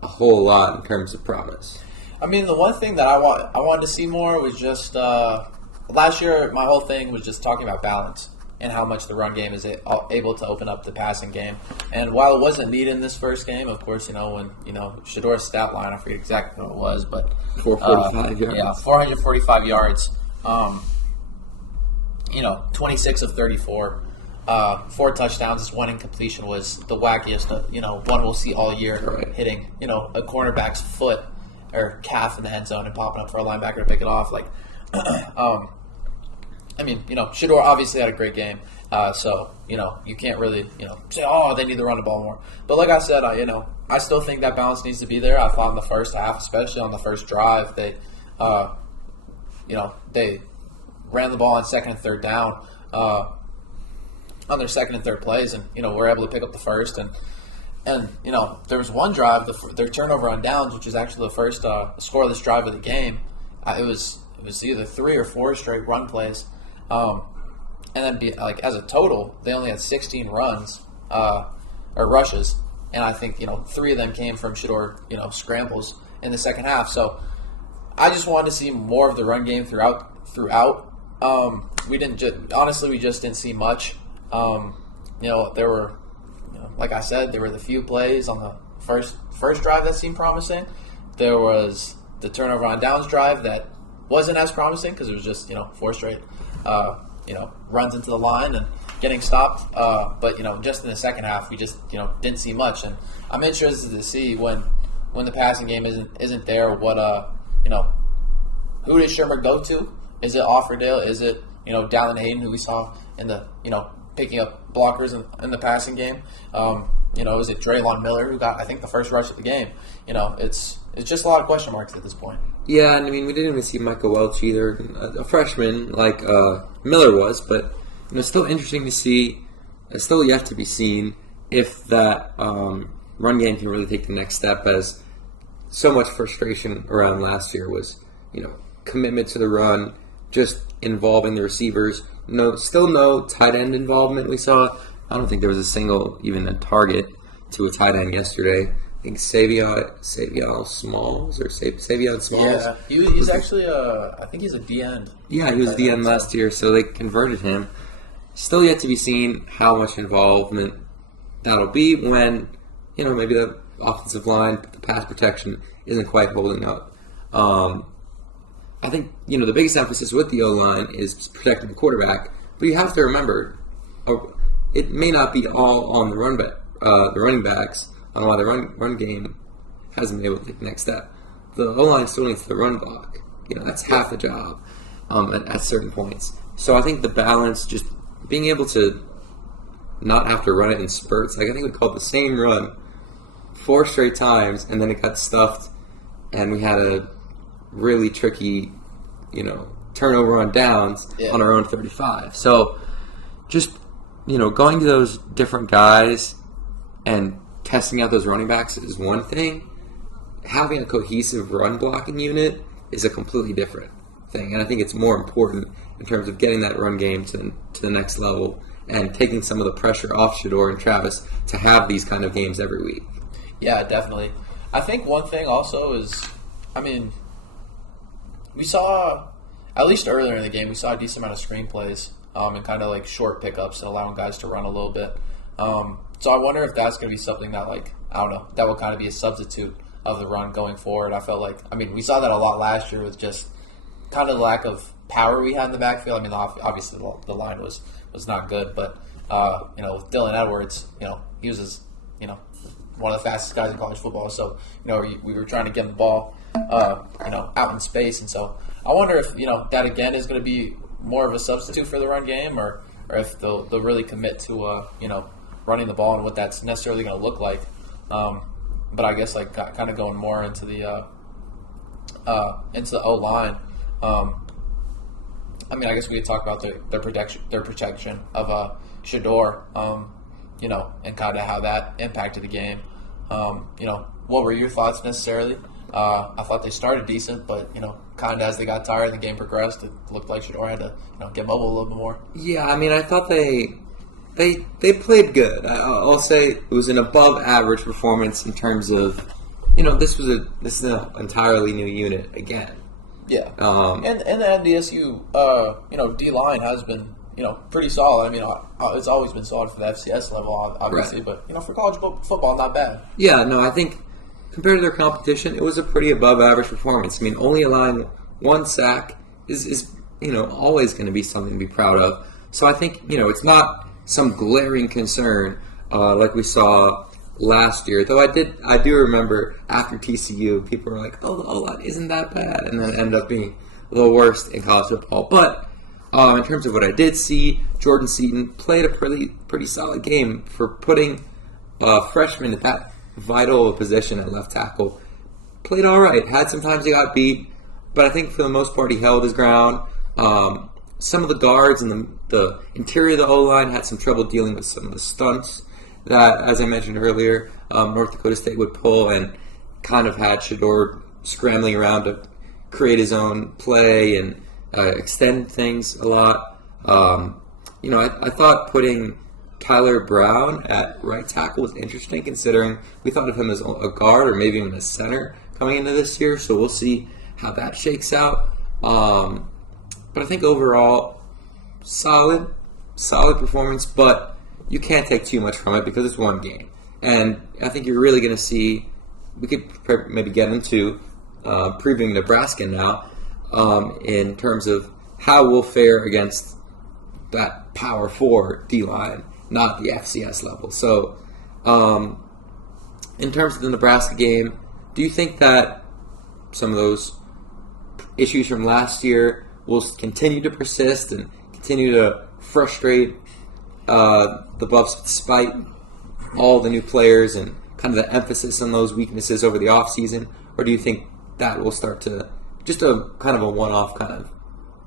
a whole lot in terms of promise. I mean, the one thing that I wanted to see more was just last year. My whole thing was just talking about balance and how much the run game is able to open up the passing game. And while it wasn't needed in this first game, of course, when Shedeur's stat line, I forget exactly what it was, but 445 yards. Yeah, 445 yards. 26 of 34. 4 touchdowns. This one incompletion was the wackiest, one we'll see all year. Right. Hitting, a cornerback's foot or calf in the end zone and popping up for a linebacker to pick it off. Like, Shedeur obviously had a great game. So, you can't really, say, they need to run the ball more. But like I said, I still think that balance needs to be there. I thought in the first half, especially on the first drive, they ran the ball on second and third down. On their second and third plays, and were able to pick up the first, and there was one drive, their turnover on downs, which is actually the first scoreless drive of the game. It was either 3 or 4 straight run plays, and then as a total, they only had 16 runs or rushes, and I think 3 of them came from Shedeur scrambles in the second half. So I just wanted to see more of the run game throughout. We just didn't see much. There were, like I said, there were the few plays on the first drive that seemed promising. There was the turnover on downs drive that wasn't as promising because it was just 4 straight, runs into the line and getting stopped. But just in the second half, we just didn't see much. And I'm interested to see when the passing game isn't there, what who does Shermer go to? Is it Offerdale? Is it Dallin Hayden, who we saw in the picking up blockers in the passing game? Is it Draylon Miller, who got, I think, the first rush of the game? It's just a lot of question marks at this point. Yeah, and we didn't even see Michael Welch either, a freshman like Miller was, but still interesting to see. It's still yet to be seen if that run game can really take the next step, as so much frustration around last year was, commitment to the run, just involving the receivers. Still no tight end involvement we saw. I don't think there was a single, even a target to a tight end yesterday. I think Savion Smalls. Yeah, he's actually I think he's a D end. Yeah, he was D end last year, so they converted him. Still yet to be seen how much involvement that'll be when, maybe the offensive line, the pass protection isn't quite holding up. I think, the biggest emphasis with the O-line is protecting the quarterback, but you have to remember, it may not be all on the running backs on why the run game hasn't been able to take the next step. The O-line still needs the run block. That's half the job at certain points. So I think the balance, just being able to not have to run it in spurts. Like I think we called the same run 4 straight times, and then it got stuffed, and we had a really tricky, turnover on downs on our own 35. So just, going to those different guys and testing out those running backs is one thing. Having a cohesive run blocking unit is a completely different thing. And I think it's more important in terms of getting that run game to the next level and taking some of the pressure off Shedeur and Travis to have these kind of games every week. Yeah, definitely. I think one thing also is, we saw, at least earlier in the game, we saw a decent amount of screen plays and kind of like short pickups and allowing guys to run a little bit. So I wonder if that's going to be something that, that will kind of be a substitute the run going forward. I felt like, I mean, we saw that a lot last year with just kind of the lack of power we had in the backfield. I mean, obviously the line was not good, but with Dylan Edwards, he was one of the fastest guys in college football. So we were trying to get him the ball, out in space, and so I wonder if that again is going to be more of a substitute for the run game, or if they'll really commit to running the ball and what that's necessarily going to look like. But I guess like kind of going more into the O line. I mean, I guess we could talk about their protection of Shador, and kind of how that impacted the game. What were your thoughts necessarily? I thought they started decent, but kind of as they got tired and the game progressed, it looked like Shador had to get mobile a little bit more. Yeah, I mean, I thought they played good. I'll say it was an above average performance in terms of this is an entirely new unit again. Yeah, and the NDSU D line has been pretty solid. I mean, it's always been solid for the FCS level, obviously, Right. But for college football, not bad. Yeah, no, I think compared to their competition, it was a pretty above average performance. I mean, only allowing one sack is always going to be something to be proud of. So I think it's not some glaring concern like we saw last year. Though I do remember after TCU, people were like, "Oh, the O-line isn't that bad," and then it ended up being the worst in college football. But in terms of what I did see, Jordan Seaton played a pretty solid game for putting a freshman at that vital position at left tackle. Played all right. Had some times he got beat, but I think for the most part he held his ground. Some of the guards and the interior of the O-line had some trouble dealing with some of the stunts that, as I mentioned earlier, North Dakota State would pull, and kind of had Shador scrambling around to create his own play and extend things a lot. I thought putting Tyler Brown at right tackle was interesting, considering we thought of him as a guard or maybe even a center coming into this year, so we'll see how that shakes out. But I think overall, solid performance, but you can't take too much from it because it's one game. And I think you're really going to see, we could maybe get into previewing Nebraska now in terms of how we'll fare against that Power 4 D-line, not the FCS level. So in terms of the Nebraska game, do you think that some of those issues from last year will continue to persist and continue to frustrate the Buffs despite all the new players and kind of the emphasis on those weaknesses over the offseason? Or do you think that will start to just a kind of a one-off kind of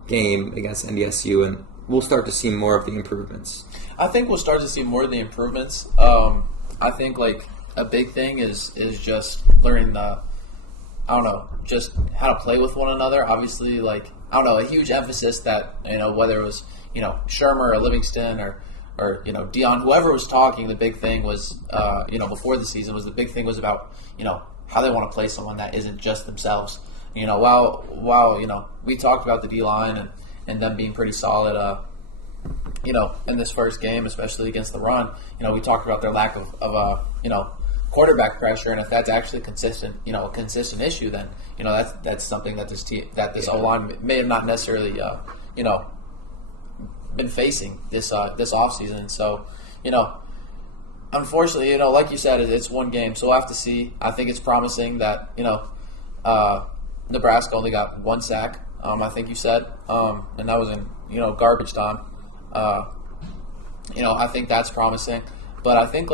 game against NDSU and we'll start to see more of the improvements? I think we'll start to see more of the improvements. I think like a big thing is just learning just how to play with one another. Obviously, a huge emphasis that, whether it was, Shermer or Livingston or Dion, whoever was talking, the big thing was, before the season the big thing was about, how they want to play someone that isn't just themselves. While we talked about the D-line and them being pretty solid, in this first game, especially against the run, we talked about their lack of quarterback pressure, and if that's actually a consistent issue, then that's something that this O-line may have not necessarily been facing this offseason. And so unfortunately, like you said, it's one game, so we'll have to see. I think it's promising that Nebraska only got one sack, I think you said, and that was in garbage time. I think that's promising, but I think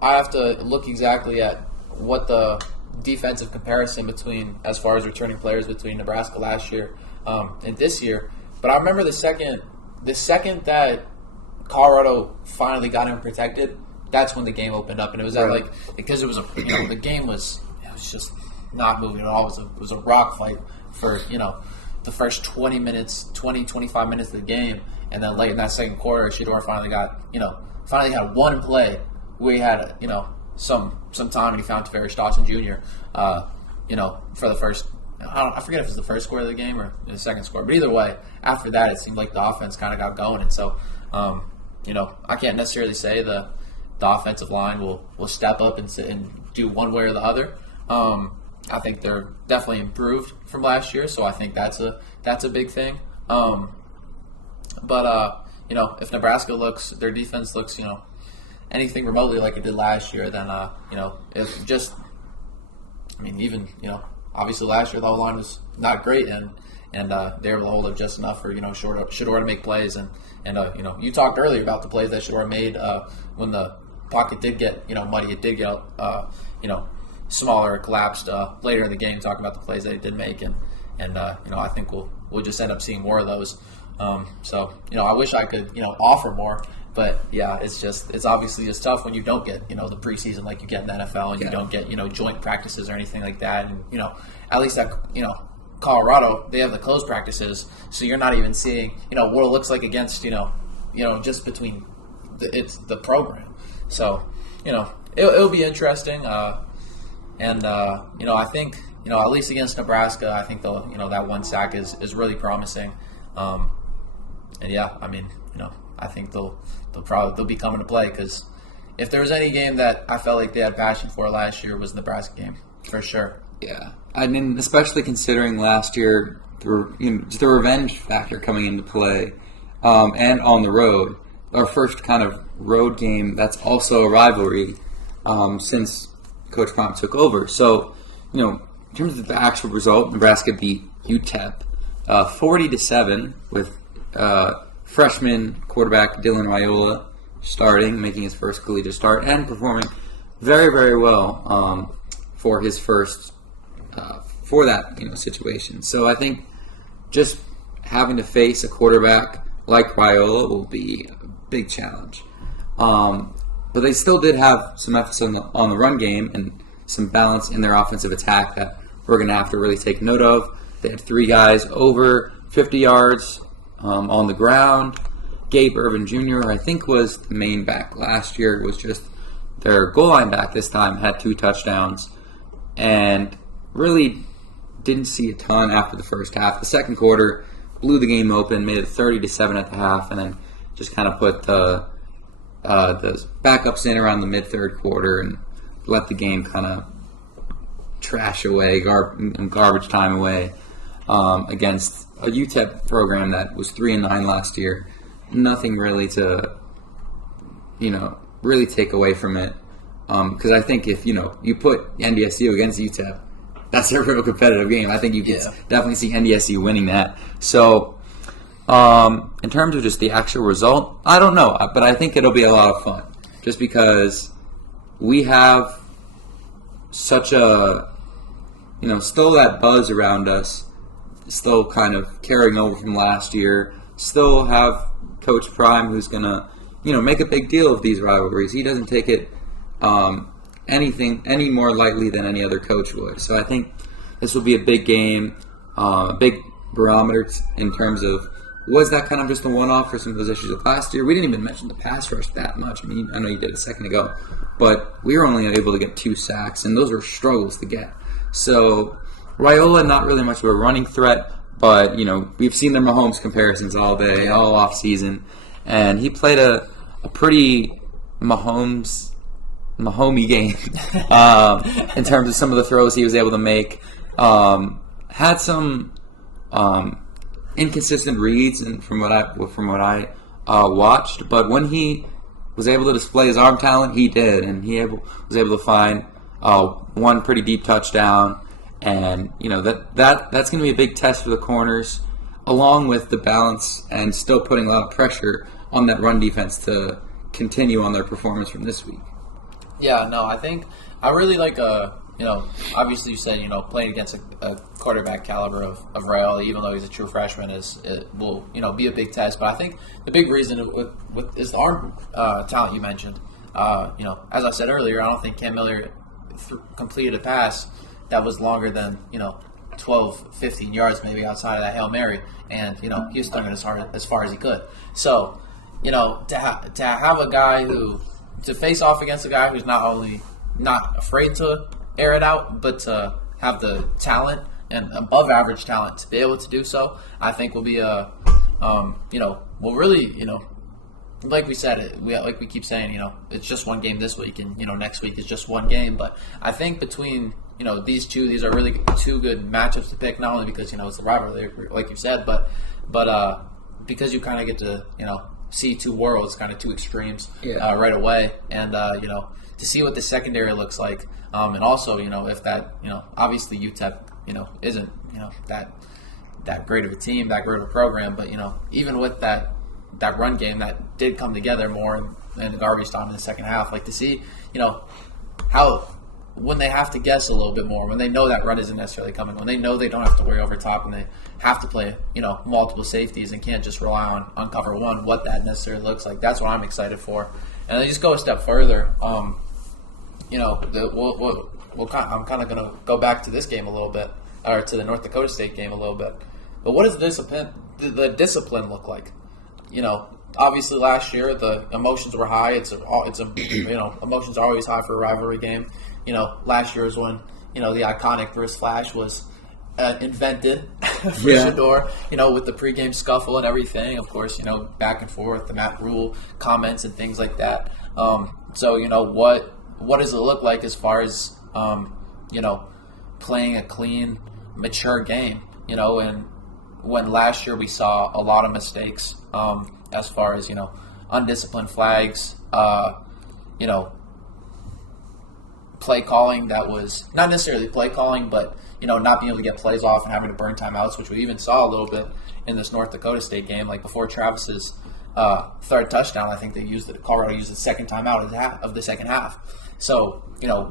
I have to look exactly at what the defensive comparison between, as far as returning players, between Nebraska last year and this year. But I remember the second that Colorado finally got him protected, that's when the game opened up, and it was because it was the game was just not moving at all. It was a rock fight for the first 25 minutes of the game, and then late in that second quarter, Shador finally had one play where he had some time, and he found Tavares Dawson Jr. For the first. I forget if it was the first score of the game or the second score, but either way, after that, it seemed like the offense kind of got going, and so I can't necessarily say the offensive line will step up and do one way or the other, I think they're definitely improved from last year, so I think that's a big thing. But if Nebraska their defense looks, anything remotely like it did last year, then obviously last year the O-line was not great, and they were able to hold up just enough for Shedeur to make plays, and you talked earlier about the plays that Shedeur made when the pocket did get muddy, it did get smaller, it collapsed later in the game. Talking about the plays that it did make, and I think we'll just end up seeing more of those. So I wish I could offer more. But yeah, it's obviously just tough when you don't get the preseason like you get in the NFL, and you don't get joint practices or anything like that. And at least at Colorado, they have the closed practices, so you're not even seeing what it looks like against just between the program. So it'll be interesting. And I think at least against Nebraska, I think that one sack is really promising. And yeah, I think they'll be coming to play, because if there was any game that I felt like they had passion for last year, it was the Nebraska game, for sure. Yeah, especially considering last year, the revenge factor coming into play, and on the road, our first kind of road game that's also a rivalry since Coach Prime took over. So, in terms of the actual result, Nebraska beat UTEP 40-7 with freshman quarterback Dylan Raiola starting, making his first collegiate start, and performing very, very well for his first for that situation. So I think just having to face a quarterback like Raiola will be a big challenge. But they still did have some emphasis on the run game and some balance in their offensive attack that we're going to have to really take note of. They had 3 guys over 50 yards on the ground. Gabe Irvin Jr., I think, was the main back last year. It was just their goal line back this time, had 2 touchdowns, and really didn't see a ton after the first half. The second quarter blew the game open, made it 30-7 at the half, and then just kind of put the backups in around the mid-third quarter and let the game kind of trash away, garbage time away against a UTEP program that was 3-9 last year. Nothing really to, really take away from it. Because I think if, you put NDSU against UTEP, that's a real competitive game. I think you can definitely see NDSU winning that. So, in terms of just the actual result, I don't know. But I think it'll be a lot of fun. Just because we have such a, still that buzz around us, still kind of carrying over from last year, still have Coach Prime who's going to, make a big deal of these rivalries. He doesn't take it any more lightly than any other coach would. So I think this will be a big game, a big barometer in terms of, was that kind of just a one-off for some of those issues of last year? We didn't even mention the pass rush that much. I know you did a second ago, but we were only able to get 2 sacks, and those were struggles to get. So Raiola, not really much of a running threat, but, we've seen their Mahomes comparisons all day, all off season, and he played a pretty Mahomey game in terms of some of the throws he was able to make. Had some inconsistent reads, and from what I watched, but when he was able to display his arm talent, he did, and was able to find one pretty deep touchdown. And that's going to be a big test for the corners, along with the balance and still putting a lot of pressure on that run defense to continue on their performance from this week. Yeah, no, I think I really like obviously you said playing against a quarterback caliber of Raiola, even though he's a true freshman, will be a big test. But I think the big reason is the arm talent you mentioned. As I said earlier, I don't think Cam Miller completed a pass that was longer than 12, 15 yards maybe outside of that Hail Mary, and he was throwing it as far as he could. So to have a guy to face off against a guy who's not only not afraid to air it out, but to have the talent and above average talent to be able to do so, I think will be will really like we said, like we keep saying, it's just one game this week, and next week is just one game. But I think between these are really two good matchups to pick, not only because, it's the rivalry, like you said, but because you kind of get to, see two worlds, kind of two extremes right away. And, to see what the secondary looks like. And also, if that, obviously UTEP, isn't, that great of a team, that great of a program. But, even with that run game that did come together more in the garbage time in the second half, like to see, how when they have to guess a little bit more, when they know that run isn't necessarily coming, when they know they don't have to worry over top and they have to play, multiple safeties and can't just rely on cover one, what that necessarily looks like. That's what I'm excited for. And then just go a step further, I'm kind of going to go back to this game a little bit, or to the North Dakota State game a little bit. But what does the discipline look like? Obviously last year the emotions were high. Emotions are always high for a rivalry game. Last year was when the iconic Bruce Flash was invented for Shador. With the pregame scuffle and everything. Of course, back and forth, the Matt Rule comments and things like that. So what does it look like as far as playing a clean, mature game? And when last year we saw a lot of mistakes as far as undisciplined flags, play calling that was not necessarily play calling, but not being able to get plays off and having to burn timeouts, which we even saw a little bit in this North Dakota State game. Like before Travis's third touchdown, I think Colorado used the second timeout of the second half. So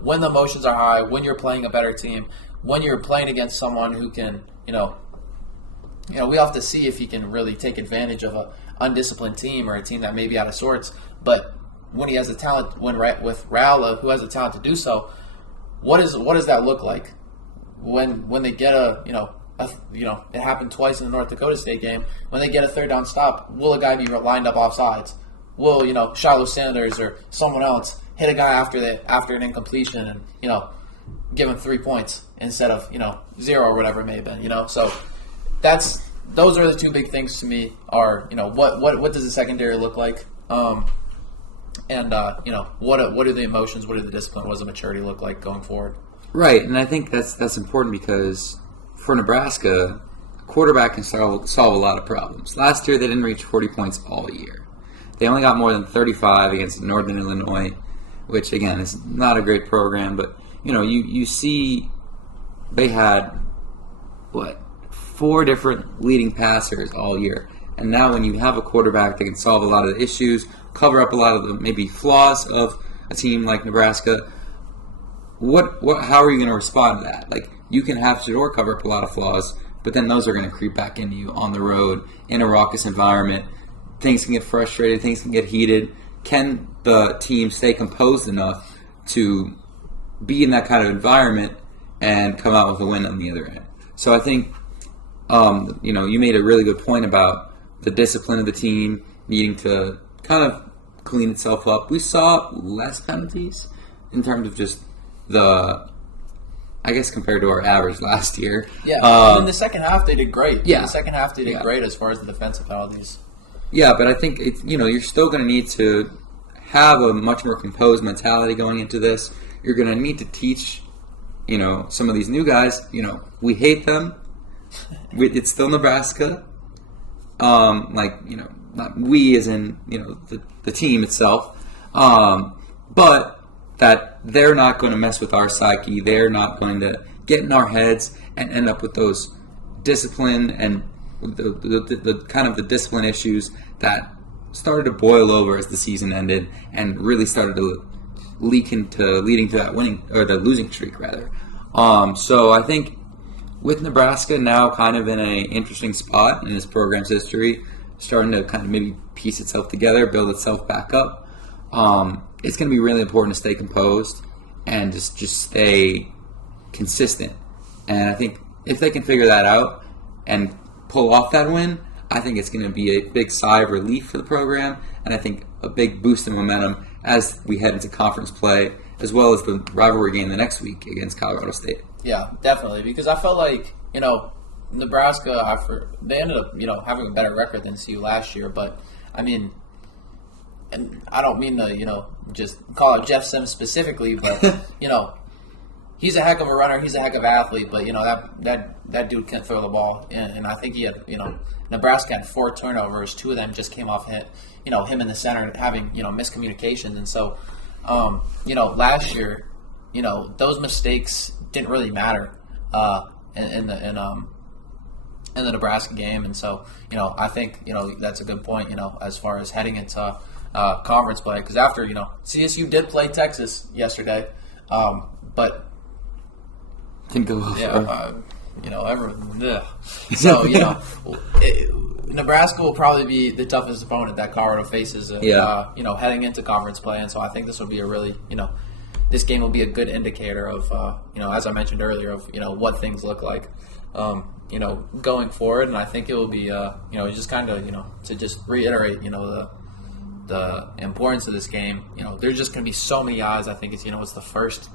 when the emotions are high, when you're playing a better team, when you're playing against someone who can, we have to see if he can really take advantage of a undisciplined team or a team that may be out of sorts. But when he has the talent, with Raiola, who has the talent to do so, what does that look like? When they get it happened twice in the North Dakota State game. When they get a third down stop, will a guy be lined up off sides? Will Shiloh Sanders or someone else hit a guy after an incompletion and give him 3 points instead of 0 or whatever it may have been? So those are the two big things to me. Are what does the secondary look like? And what do the emotions, what do the discipline, what does the maturity look like going forward? Right, and I think that's important because for Nebraska, a quarterback can solve a lot of problems. Last year, they didn't reach 40 points all year. They only got more than 35 against Northern Illinois, which, again, is not a great program. But, you see they had, 4 different leading passers all year. And now when you have a quarterback that can solve a lot of the issues, cover up a lot of the maybe flaws of a team like Nebraska, how are you going to respond to that? Like, you can have Shador cover up a lot of flaws, but then those are going to creep back into you on the road in a raucous environment. Things can get frustrated, things can get heated. Can the team stay composed enough to be in that kind of environment and come out with a win on the other end? So I think, you made a really good point about the discipline of the team needing to kind of clean itself up. We saw less penalties in terms of just compared to our average last year. Yeah, in the second half they did great. Yeah. In the second half they did great as far as the defensive penalties. Yeah, but I think you're still going to need to have a much more composed mentality going into this. You're going to need to teach, some of these new guys, we hate them. It's still Nebraska. Not we as in, the team itself. But that they're not going to mess with our psyche. They're not going to get in our heads and end up with those discipline and the kind of the discipline issues that started to boil over as the season ended and really started to leading to that winning or the losing streak rather. So I think with Nebraska now kind of in an interesting spot in this program's history, starting to kind of maybe piece itself together, build itself back up. It's going to be really important to stay composed and just stay consistent. And I think if they can figure that out and pull off that win, I think it's going to be a big sigh of relief for the program, and I think a big boost in momentum as we head into conference play, as well as the rivalry game the next week against Colorado State. Yeah, definitely, because I felt like, Nebraska, they ended up, having a better record than CU last year, but, and I don't mean to, just call out Jeff Sims specifically, but, he's a heck of a runner. He's a heck of an athlete, but that dude can't throw the ball. And I think he had Nebraska had 4 turnovers. 2 of them just came off him in the center having miscommunications. And so last year, those mistakes didn't really matter in the Nebraska game. And so I think that's a good point. As far as heading into conference play, because after CSU did play Texas yesterday, but didn't go off. Everyone. Ugh. So Nebraska will probably be the toughest opponent that Colorado faces. Heading into conference play, and so I think this will be a really this game will be a good indicator of as I mentioned earlier of what things look like going forward. And I think it will be just kind of to just reiterate the importance of this game. There's just going to be so many eyes. I think it's it's the first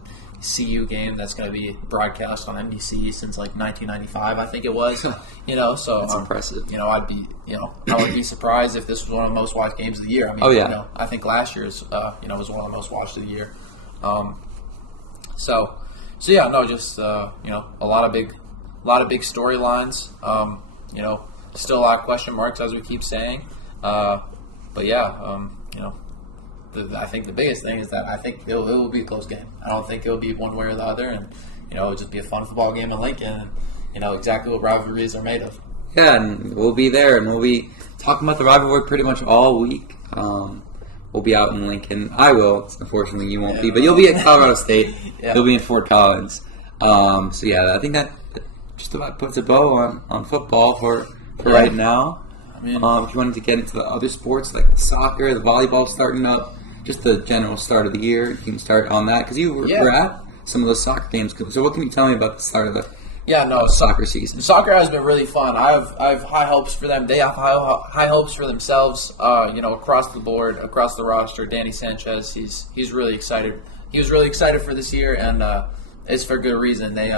CU game that's going to be broadcast on NBC since like 1995, I think it was. So that's impressive. I would be surprised if this was one of the most watched games of the year. I mean, I think last year's was one of the most watched of the year. Just a lot of big storylines. Still a lot of question marks as we keep saying. I think the biggest thing is that I think it will be a close game. I don't think it'll be one way or the other, and it'll just be a fun football game in Lincoln, and exactly what rivalries are made of. Yeah, and we'll be there, and we'll be talking about the rivalry pretty much all week. We'll be out in Lincoln. I will. Unfortunately, you won't be, but you'll be at Colorado State. Yeah. You'll be in Fort Collins. I think that just about puts a bow on football for right now. If you wanted to get into the other sports like soccer, the volleyball starting up, just the general start of the year, you can start on that because you were at some of those soccer games. So what can you tell me about the start of the soccer season? Soccer has been really fun. I have high hopes for them. They have high hopes for themselves. Across the board, across the roster. Danny Sanchez, he's really excited. He was really excited for this year, and it's for good reason. They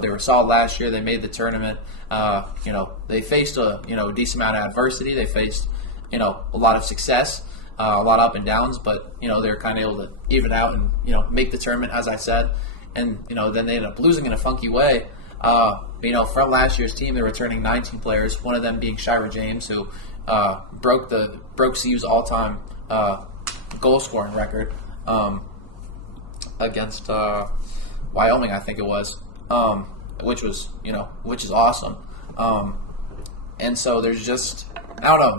they were solid last year. They made the tournament. They faced a decent amount of adversity. They faced a lot of success, a lot of up and downs, but they were kind of able to even out and make the tournament, as I said. And then they ended up losing in a funky way. From last year's team, they're returning 19 players. One of them being Shira James, who broke CU's all-time goal scoring record against Wyoming, I think it was, which is awesome. And so there's just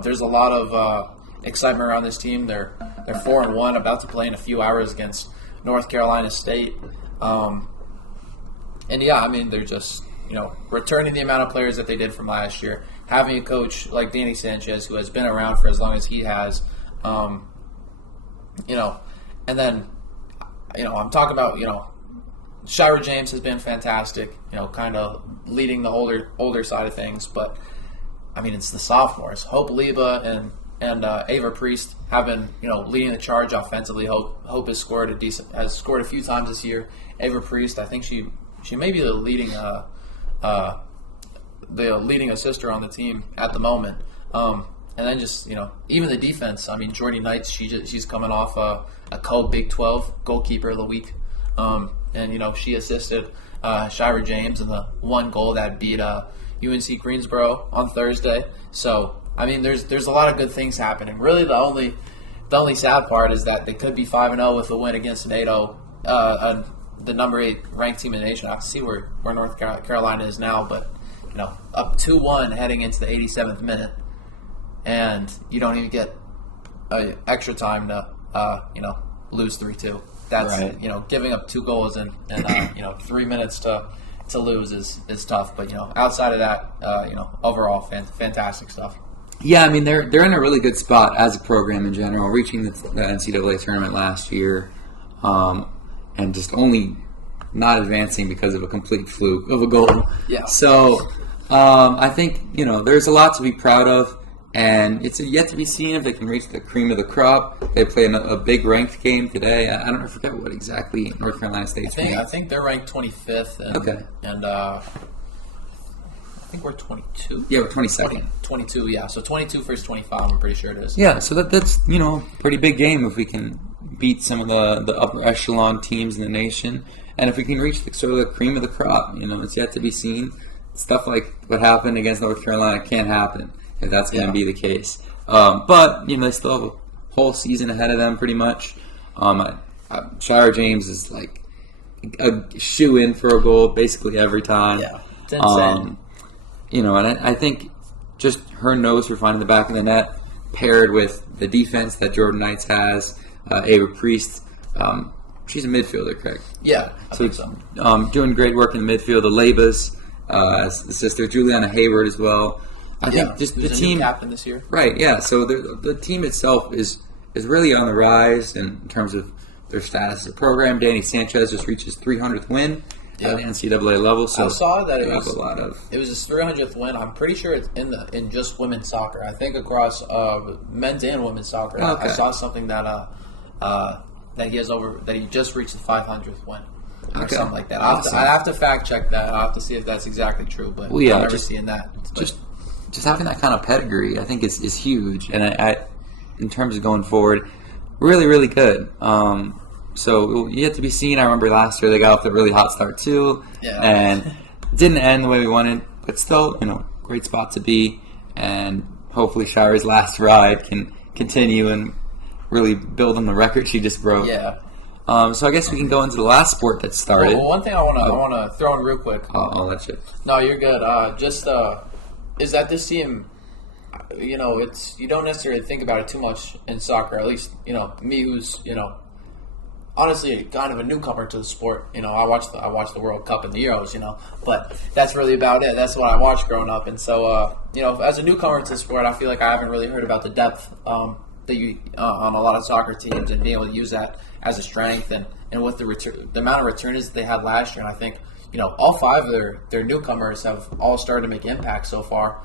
there's a lot of excitement around this team. They're 4-1, about to play in a few hours against North Carolina State. They're just, returning the amount of players that they did from last year, having a coach like Danny Sanchez who has been around for as long as he has, and then, I'm talking about, Shira James has been fantastic, kind of leading the older side of things, but, it's the sophomores. Hope Leba and Ava Priest have been, leading the charge offensively. Hope has scored a few times this year. Ava Priest, I think she may be the leading assister on the team at the moment. And then just even the defense. Jordy Knights, she's coming off a co-Big 12 goalkeeper of the week, and she assisted Shira James in the one goal that beat UNC Greensboro on Thursday. So there's a lot of good things happening. Really, the only sad part is that they could be 5-0 with a win against NATO. The number 8 ranked team in the nation. I have to see where North Carolina is now, but up 2-1 heading into the 87th minute, and you don't even get extra time to lose 3-2. That's right. Giving up 2 goals and 3 minutes to lose is tough. But outside of that, overall fantastic stuff. Yeah, they're in a really good spot as a program in general, reaching the NCAA tournament last year. And just only not advancing because of a complete fluke of a goal. Yeah. So I think there's a lot to be proud of, and it's yet to be seen if they can reach the cream of the crop. They play a big ranked game today. I forget what exactly North Carolina State's game. I think they're ranked 25th. And I think we're 22. Yeah, we're 22nd. 22, yeah. So 22 versus 25, I'm pretty sure it is. Yeah, so that's pretty big game if we can beat some of the upper echelon teams in the nation. And if we can reach sort of the cream of the crop, it's yet to be seen. Stuff like what happened against North Carolina can't happen if that's going to be the case. But they still have a whole season ahead of them, pretty much. Shira James is like a shoe-in for a goal basically every time. Yeah, it's insane. And I think just her nose for finding the back of the net, paired with the defense that Jordan Knights has, Ava Priest. She's a midfielder, correct? Yeah, I think so. Doing great work in the midfield. The Labas, as the sister Juliana Hayward as well. I think just the team captain this year. Right, yeah. So the team itself is really on the rise in terms of their status as a program. Danny Sanchez just reached his 300th win at the NCAA level. So I saw that it was his 300th win. I'm pretty sure it's in just women's soccer. I think across men's and women's soccer. Okay. I saw something that he just reached the 500th win. Or something like that. Awesome. I have to fact check that. I'll have to see if that's exactly true. But well, yeah, I've never seen that. Just having that kind of pedigree, I think is huge. And I in terms of going forward, really, really good. So yet to be seen. I remember last year they got off to a really hot start too, and it didn't end the way we wanted. But still, great spot to be. And hopefully Shira's last ride can continue and really build on the record she just broke. Yeah. So I guess we can go into the last sport that started. Well, one thing I want to throw in real quick. I'll let you. No, you're good. Is that this team? You don't necessarily think about it too much in soccer. At least me, who's honestly kind of a newcomer to the sport. I watched the World Cup and the Euros. But that's really about it. That's what I watched growing up. And so as a newcomer to the sport, I feel like I haven't really heard about the depth that you on a lot of soccer teams and being able to use that as a strength and with the amount of returners that they had last year. And I think all 5 of their newcomers have all started to make impact so far.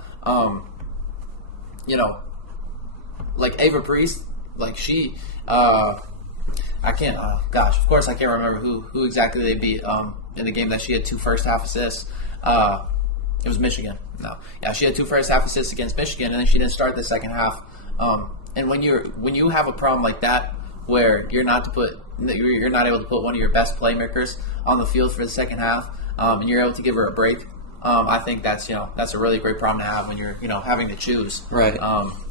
Like Ava Priest, like she, I can't. Gosh, of course I can't remember who exactly they beat in the game that she had 2 first half assists. It was Michigan. No, yeah, she had 2 first half assists against Michigan, and then she didn't start the second half. And when you have a problem like that, where you're not able to put one of your best playmakers on the field for the second half, and you're able to give her a break, I think that's a really great problem to have when you're having to choose. Right.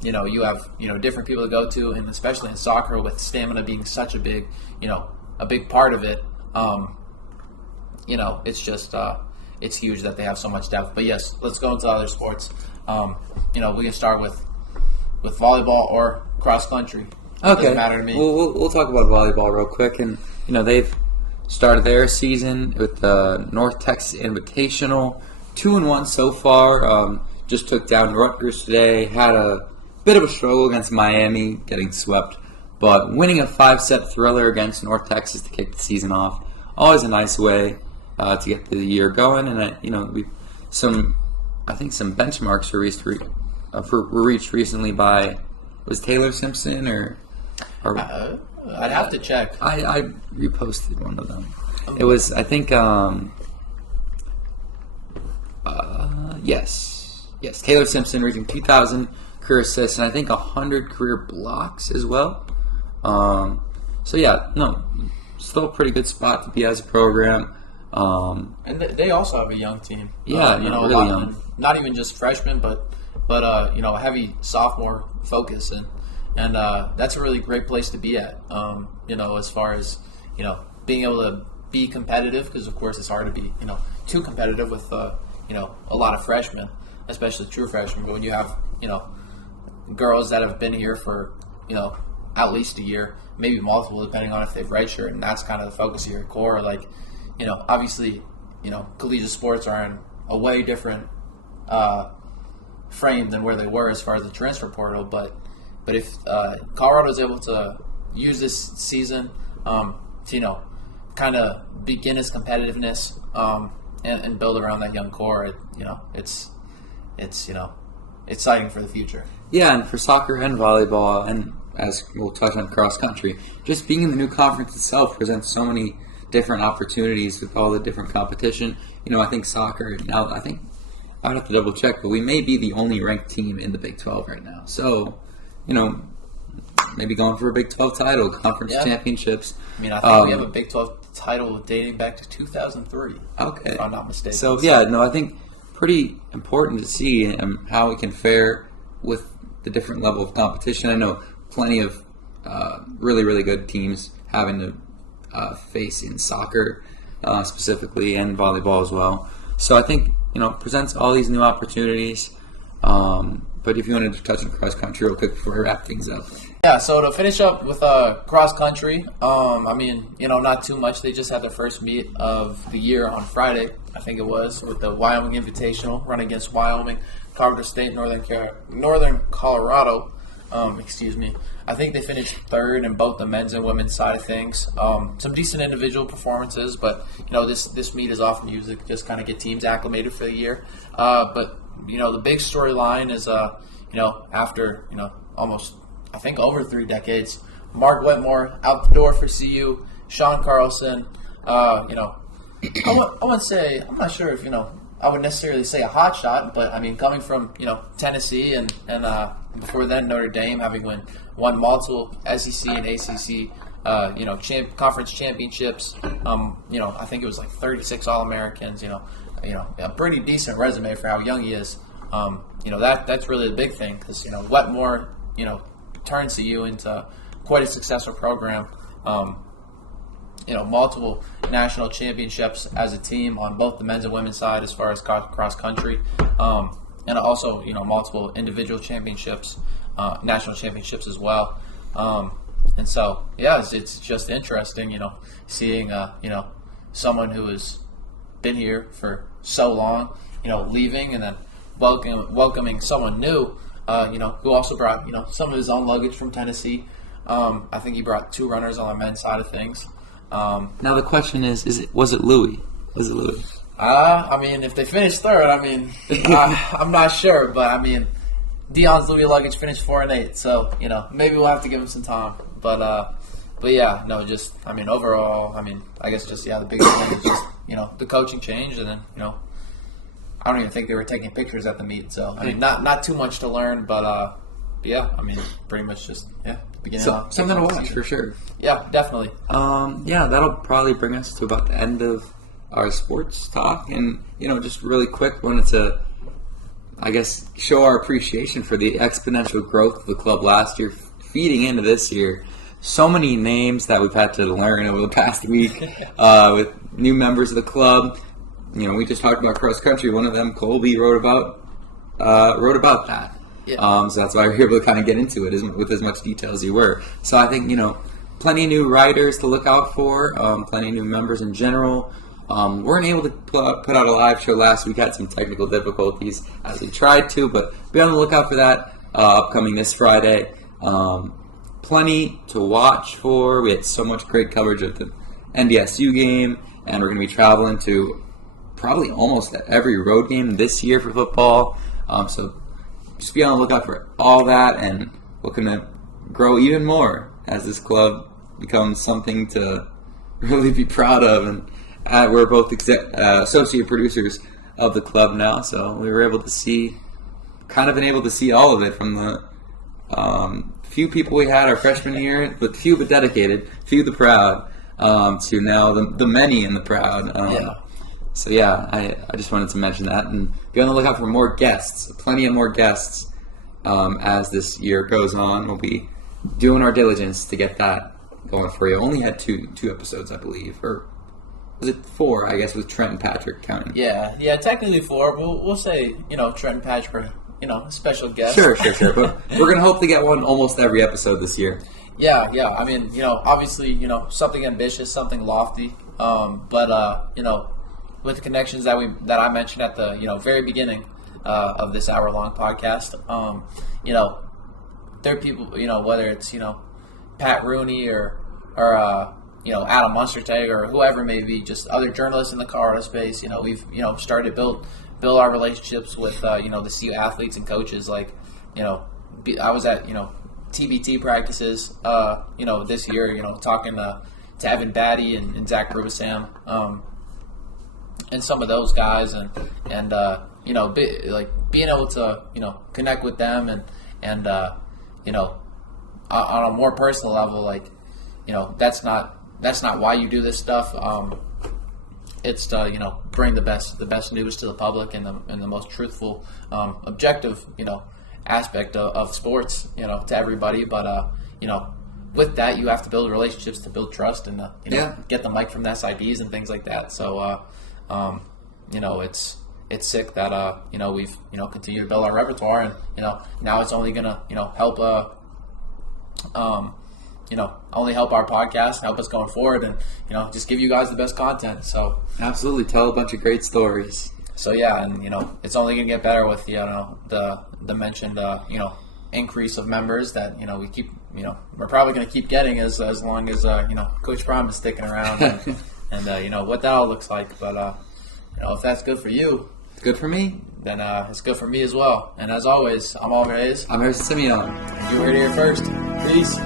You have different people to go to, and especially in soccer with stamina being such a big part of it. It's just it's huge that they have so much depth. But yes, let's go into other sports. We can start with volleyball or cross country. Okay. Doesn't matter to me. We'll talk about volleyball real quick. And, they've started their season with the North Texas Invitational. 2-1 so far. Just took down Rutgers today. Had a bit of a struggle against Miami, getting swept. But winning a 5-set thriller against North Texas to kick the season off. Always a nice way to get the year going. And, some benchmarks were reached recently by, was Taylor Simpson or I'd have to check. I reposted one of them. It was, I think, yes, Taylor Simpson reaching 2,000 career assists and I think 100 career blocks as well. Still a pretty good spot to be as a program. And they also have a young team. Yeah, really young. Not even just freshmen, but a heavy sophomore focus, and that's a really great place to be at. As far as being able to be competitive, because of course it's hard to be too competitive with a lot of freshmen, especially true freshmen. But when you have girls that have been here for at least a year, maybe multiple, depending on if they've redshirted, and that's kind of the focus of your core. Like obviously collegiate sports are in a way different frame than where they were as far as the transfer portal, but if Colorado is able to use this season to kind of begin its competitiveness and build around that young core, it's exciting for the future. Yeah, and for soccer and volleyball, and as we'll touch on cross country, just being in the new conference itself presents so many different opportunities with all the different competition. I think soccer now, I would have to double check, but we may be the only ranked team in the Big 12 right now. So, maybe going for a Big 12 title, conference championships. I think we have a Big 12 title dating back to 2003. Okay. If I'm not mistaken. So, yeah, no, I think pretty important to see how we can fare with the different level of competition. I know plenty of really, really good teams having to face in soccer specifically and volleyball as well. So I think, presents all these new opportunities. But if you wanted to touch on cross country real quick before we wrap things up. Yeah, so to finish up with cross country, not too much. They just had their first meet of the year on Friday, I think it was, with the Wyoming Invitational, run against Wyoming, Colorado State, Northern Colorado. I think they finished third in both the men's and women's side of things. Some decent individual performances, but this meet is often used to just kind of get teams acclimated for the year. But the big storyline is after almost, I think, over 3 decades, Mark Whitmore out the door for CU, Sean Carlson. I wouldn't say, I'm not sure if I would necessarily say a hot shot, but I mean, coming from Tennessee and before then Notre Dame, having won multiple SEC and ACC conference championships. I think it was like 36 All-Americans. A pretty decent resume for how young he is. That's really the big thing, because Wetmore turns CU into quite a successful program. Multiple national championships as a team on both the men's and women's side as far as cross country, and also multiple individual championships, national championships as well. And so it's just interesting, seeing someone who has been here for so long, leaving and then welcoming someone new, who also brought some of his own luggage from Tennessee. I think he brought 2 runners on the men's side of things. Now the question was it Louis? Was it Louis? If they finished third, I'm not sure, but Deion's Louis luggage finished 4 and 8, so maybe we'll have to give him some time. But yeah, no, just overall, I guess just the biggest thing is just the coaching change, and then I don't even think they were taking pictures at the meet, so not too much to learn, but yeah, pretty much just beginning. So, something to watch for sure. Yeah, definitely. That'll probably bring us to about the end of our sports talk, and just really quick, wanted to, I guess, show our appreciation for the exponential growth of the club last year, feeding into this year. So many names that we've had to learn over the past week with new members of the club. We just talked about cross country. One of them, Colby, wrote about that. Yeah. So that's why we're able to kind of get into it with as much detail as you were. So I think plenty of new writers to look out for. Plenty of new members in general. Weren't able to put out a live show last week. Had some technical difficulties as we tried to, but be on the lookout for that upcoming this Friday. Plenty to watch for. We had so much great coverage of the NDSU game, and we're going to be traveling to probably almost every road game this year for football. So just be on the lookout for all that, and looking to grow even more as this club becomes something to really be proud of. And we're both associate producers of the club now, so we were able to see all of it, from the few people we had our freshman year, but few but dedicated, few the proud, to now the many in the proud. So I just wanted to mention that, and be on the lookout for more guests, plenty of more guests as this year goes on. We'll be doing our diligence to get that going for you. Only had two episodes, I believe, or was it 4? I guess with Trent and Patrick counting. Yeah, technically 4. We'll say Trent and Patrick, a special guest. Sure. But we're gonna hope to get one almost every episode this year. Yeah. Obviously, something ambitious, something lofty. But with the connections that I mentioned at the very beginning of this hour-long podcast, there are people, whether it's Pat Rooney or Adam Munsterteg or whoever it may be, just other journalists in the Colorado space. We've started to build our relationships with the CU athletes and coaches. Like I was at TBT practices this year, talking to Evan Batty and Zach Rubisam, and some of those guys, and being able to connect with them and on a more personal level, that's not that's not why you do this stuff. It's to bring the best news to the public and the most truthful, objective aspect of sports to everybody. But with that, you have to build relationships to build trust and get the mic from the SIDs and things like that. So it's sick that we've continued to build our repertoire, and now it's only gonna help only help our podcast, help us going forward, and just give you guys the best content. So absolutely, tell a bunch of great stories. So yeah, and it's only gonna get better with the mentioned increase of members that we keep we're probably gonna keep getting as long as Coach Prime is sticking around, and what that all looks like. But if that's good for you, it's good for me. Then it's good for me as well. And as always, I'm Hayes. I'm Harrison Simeon. You heard it here first. Peace.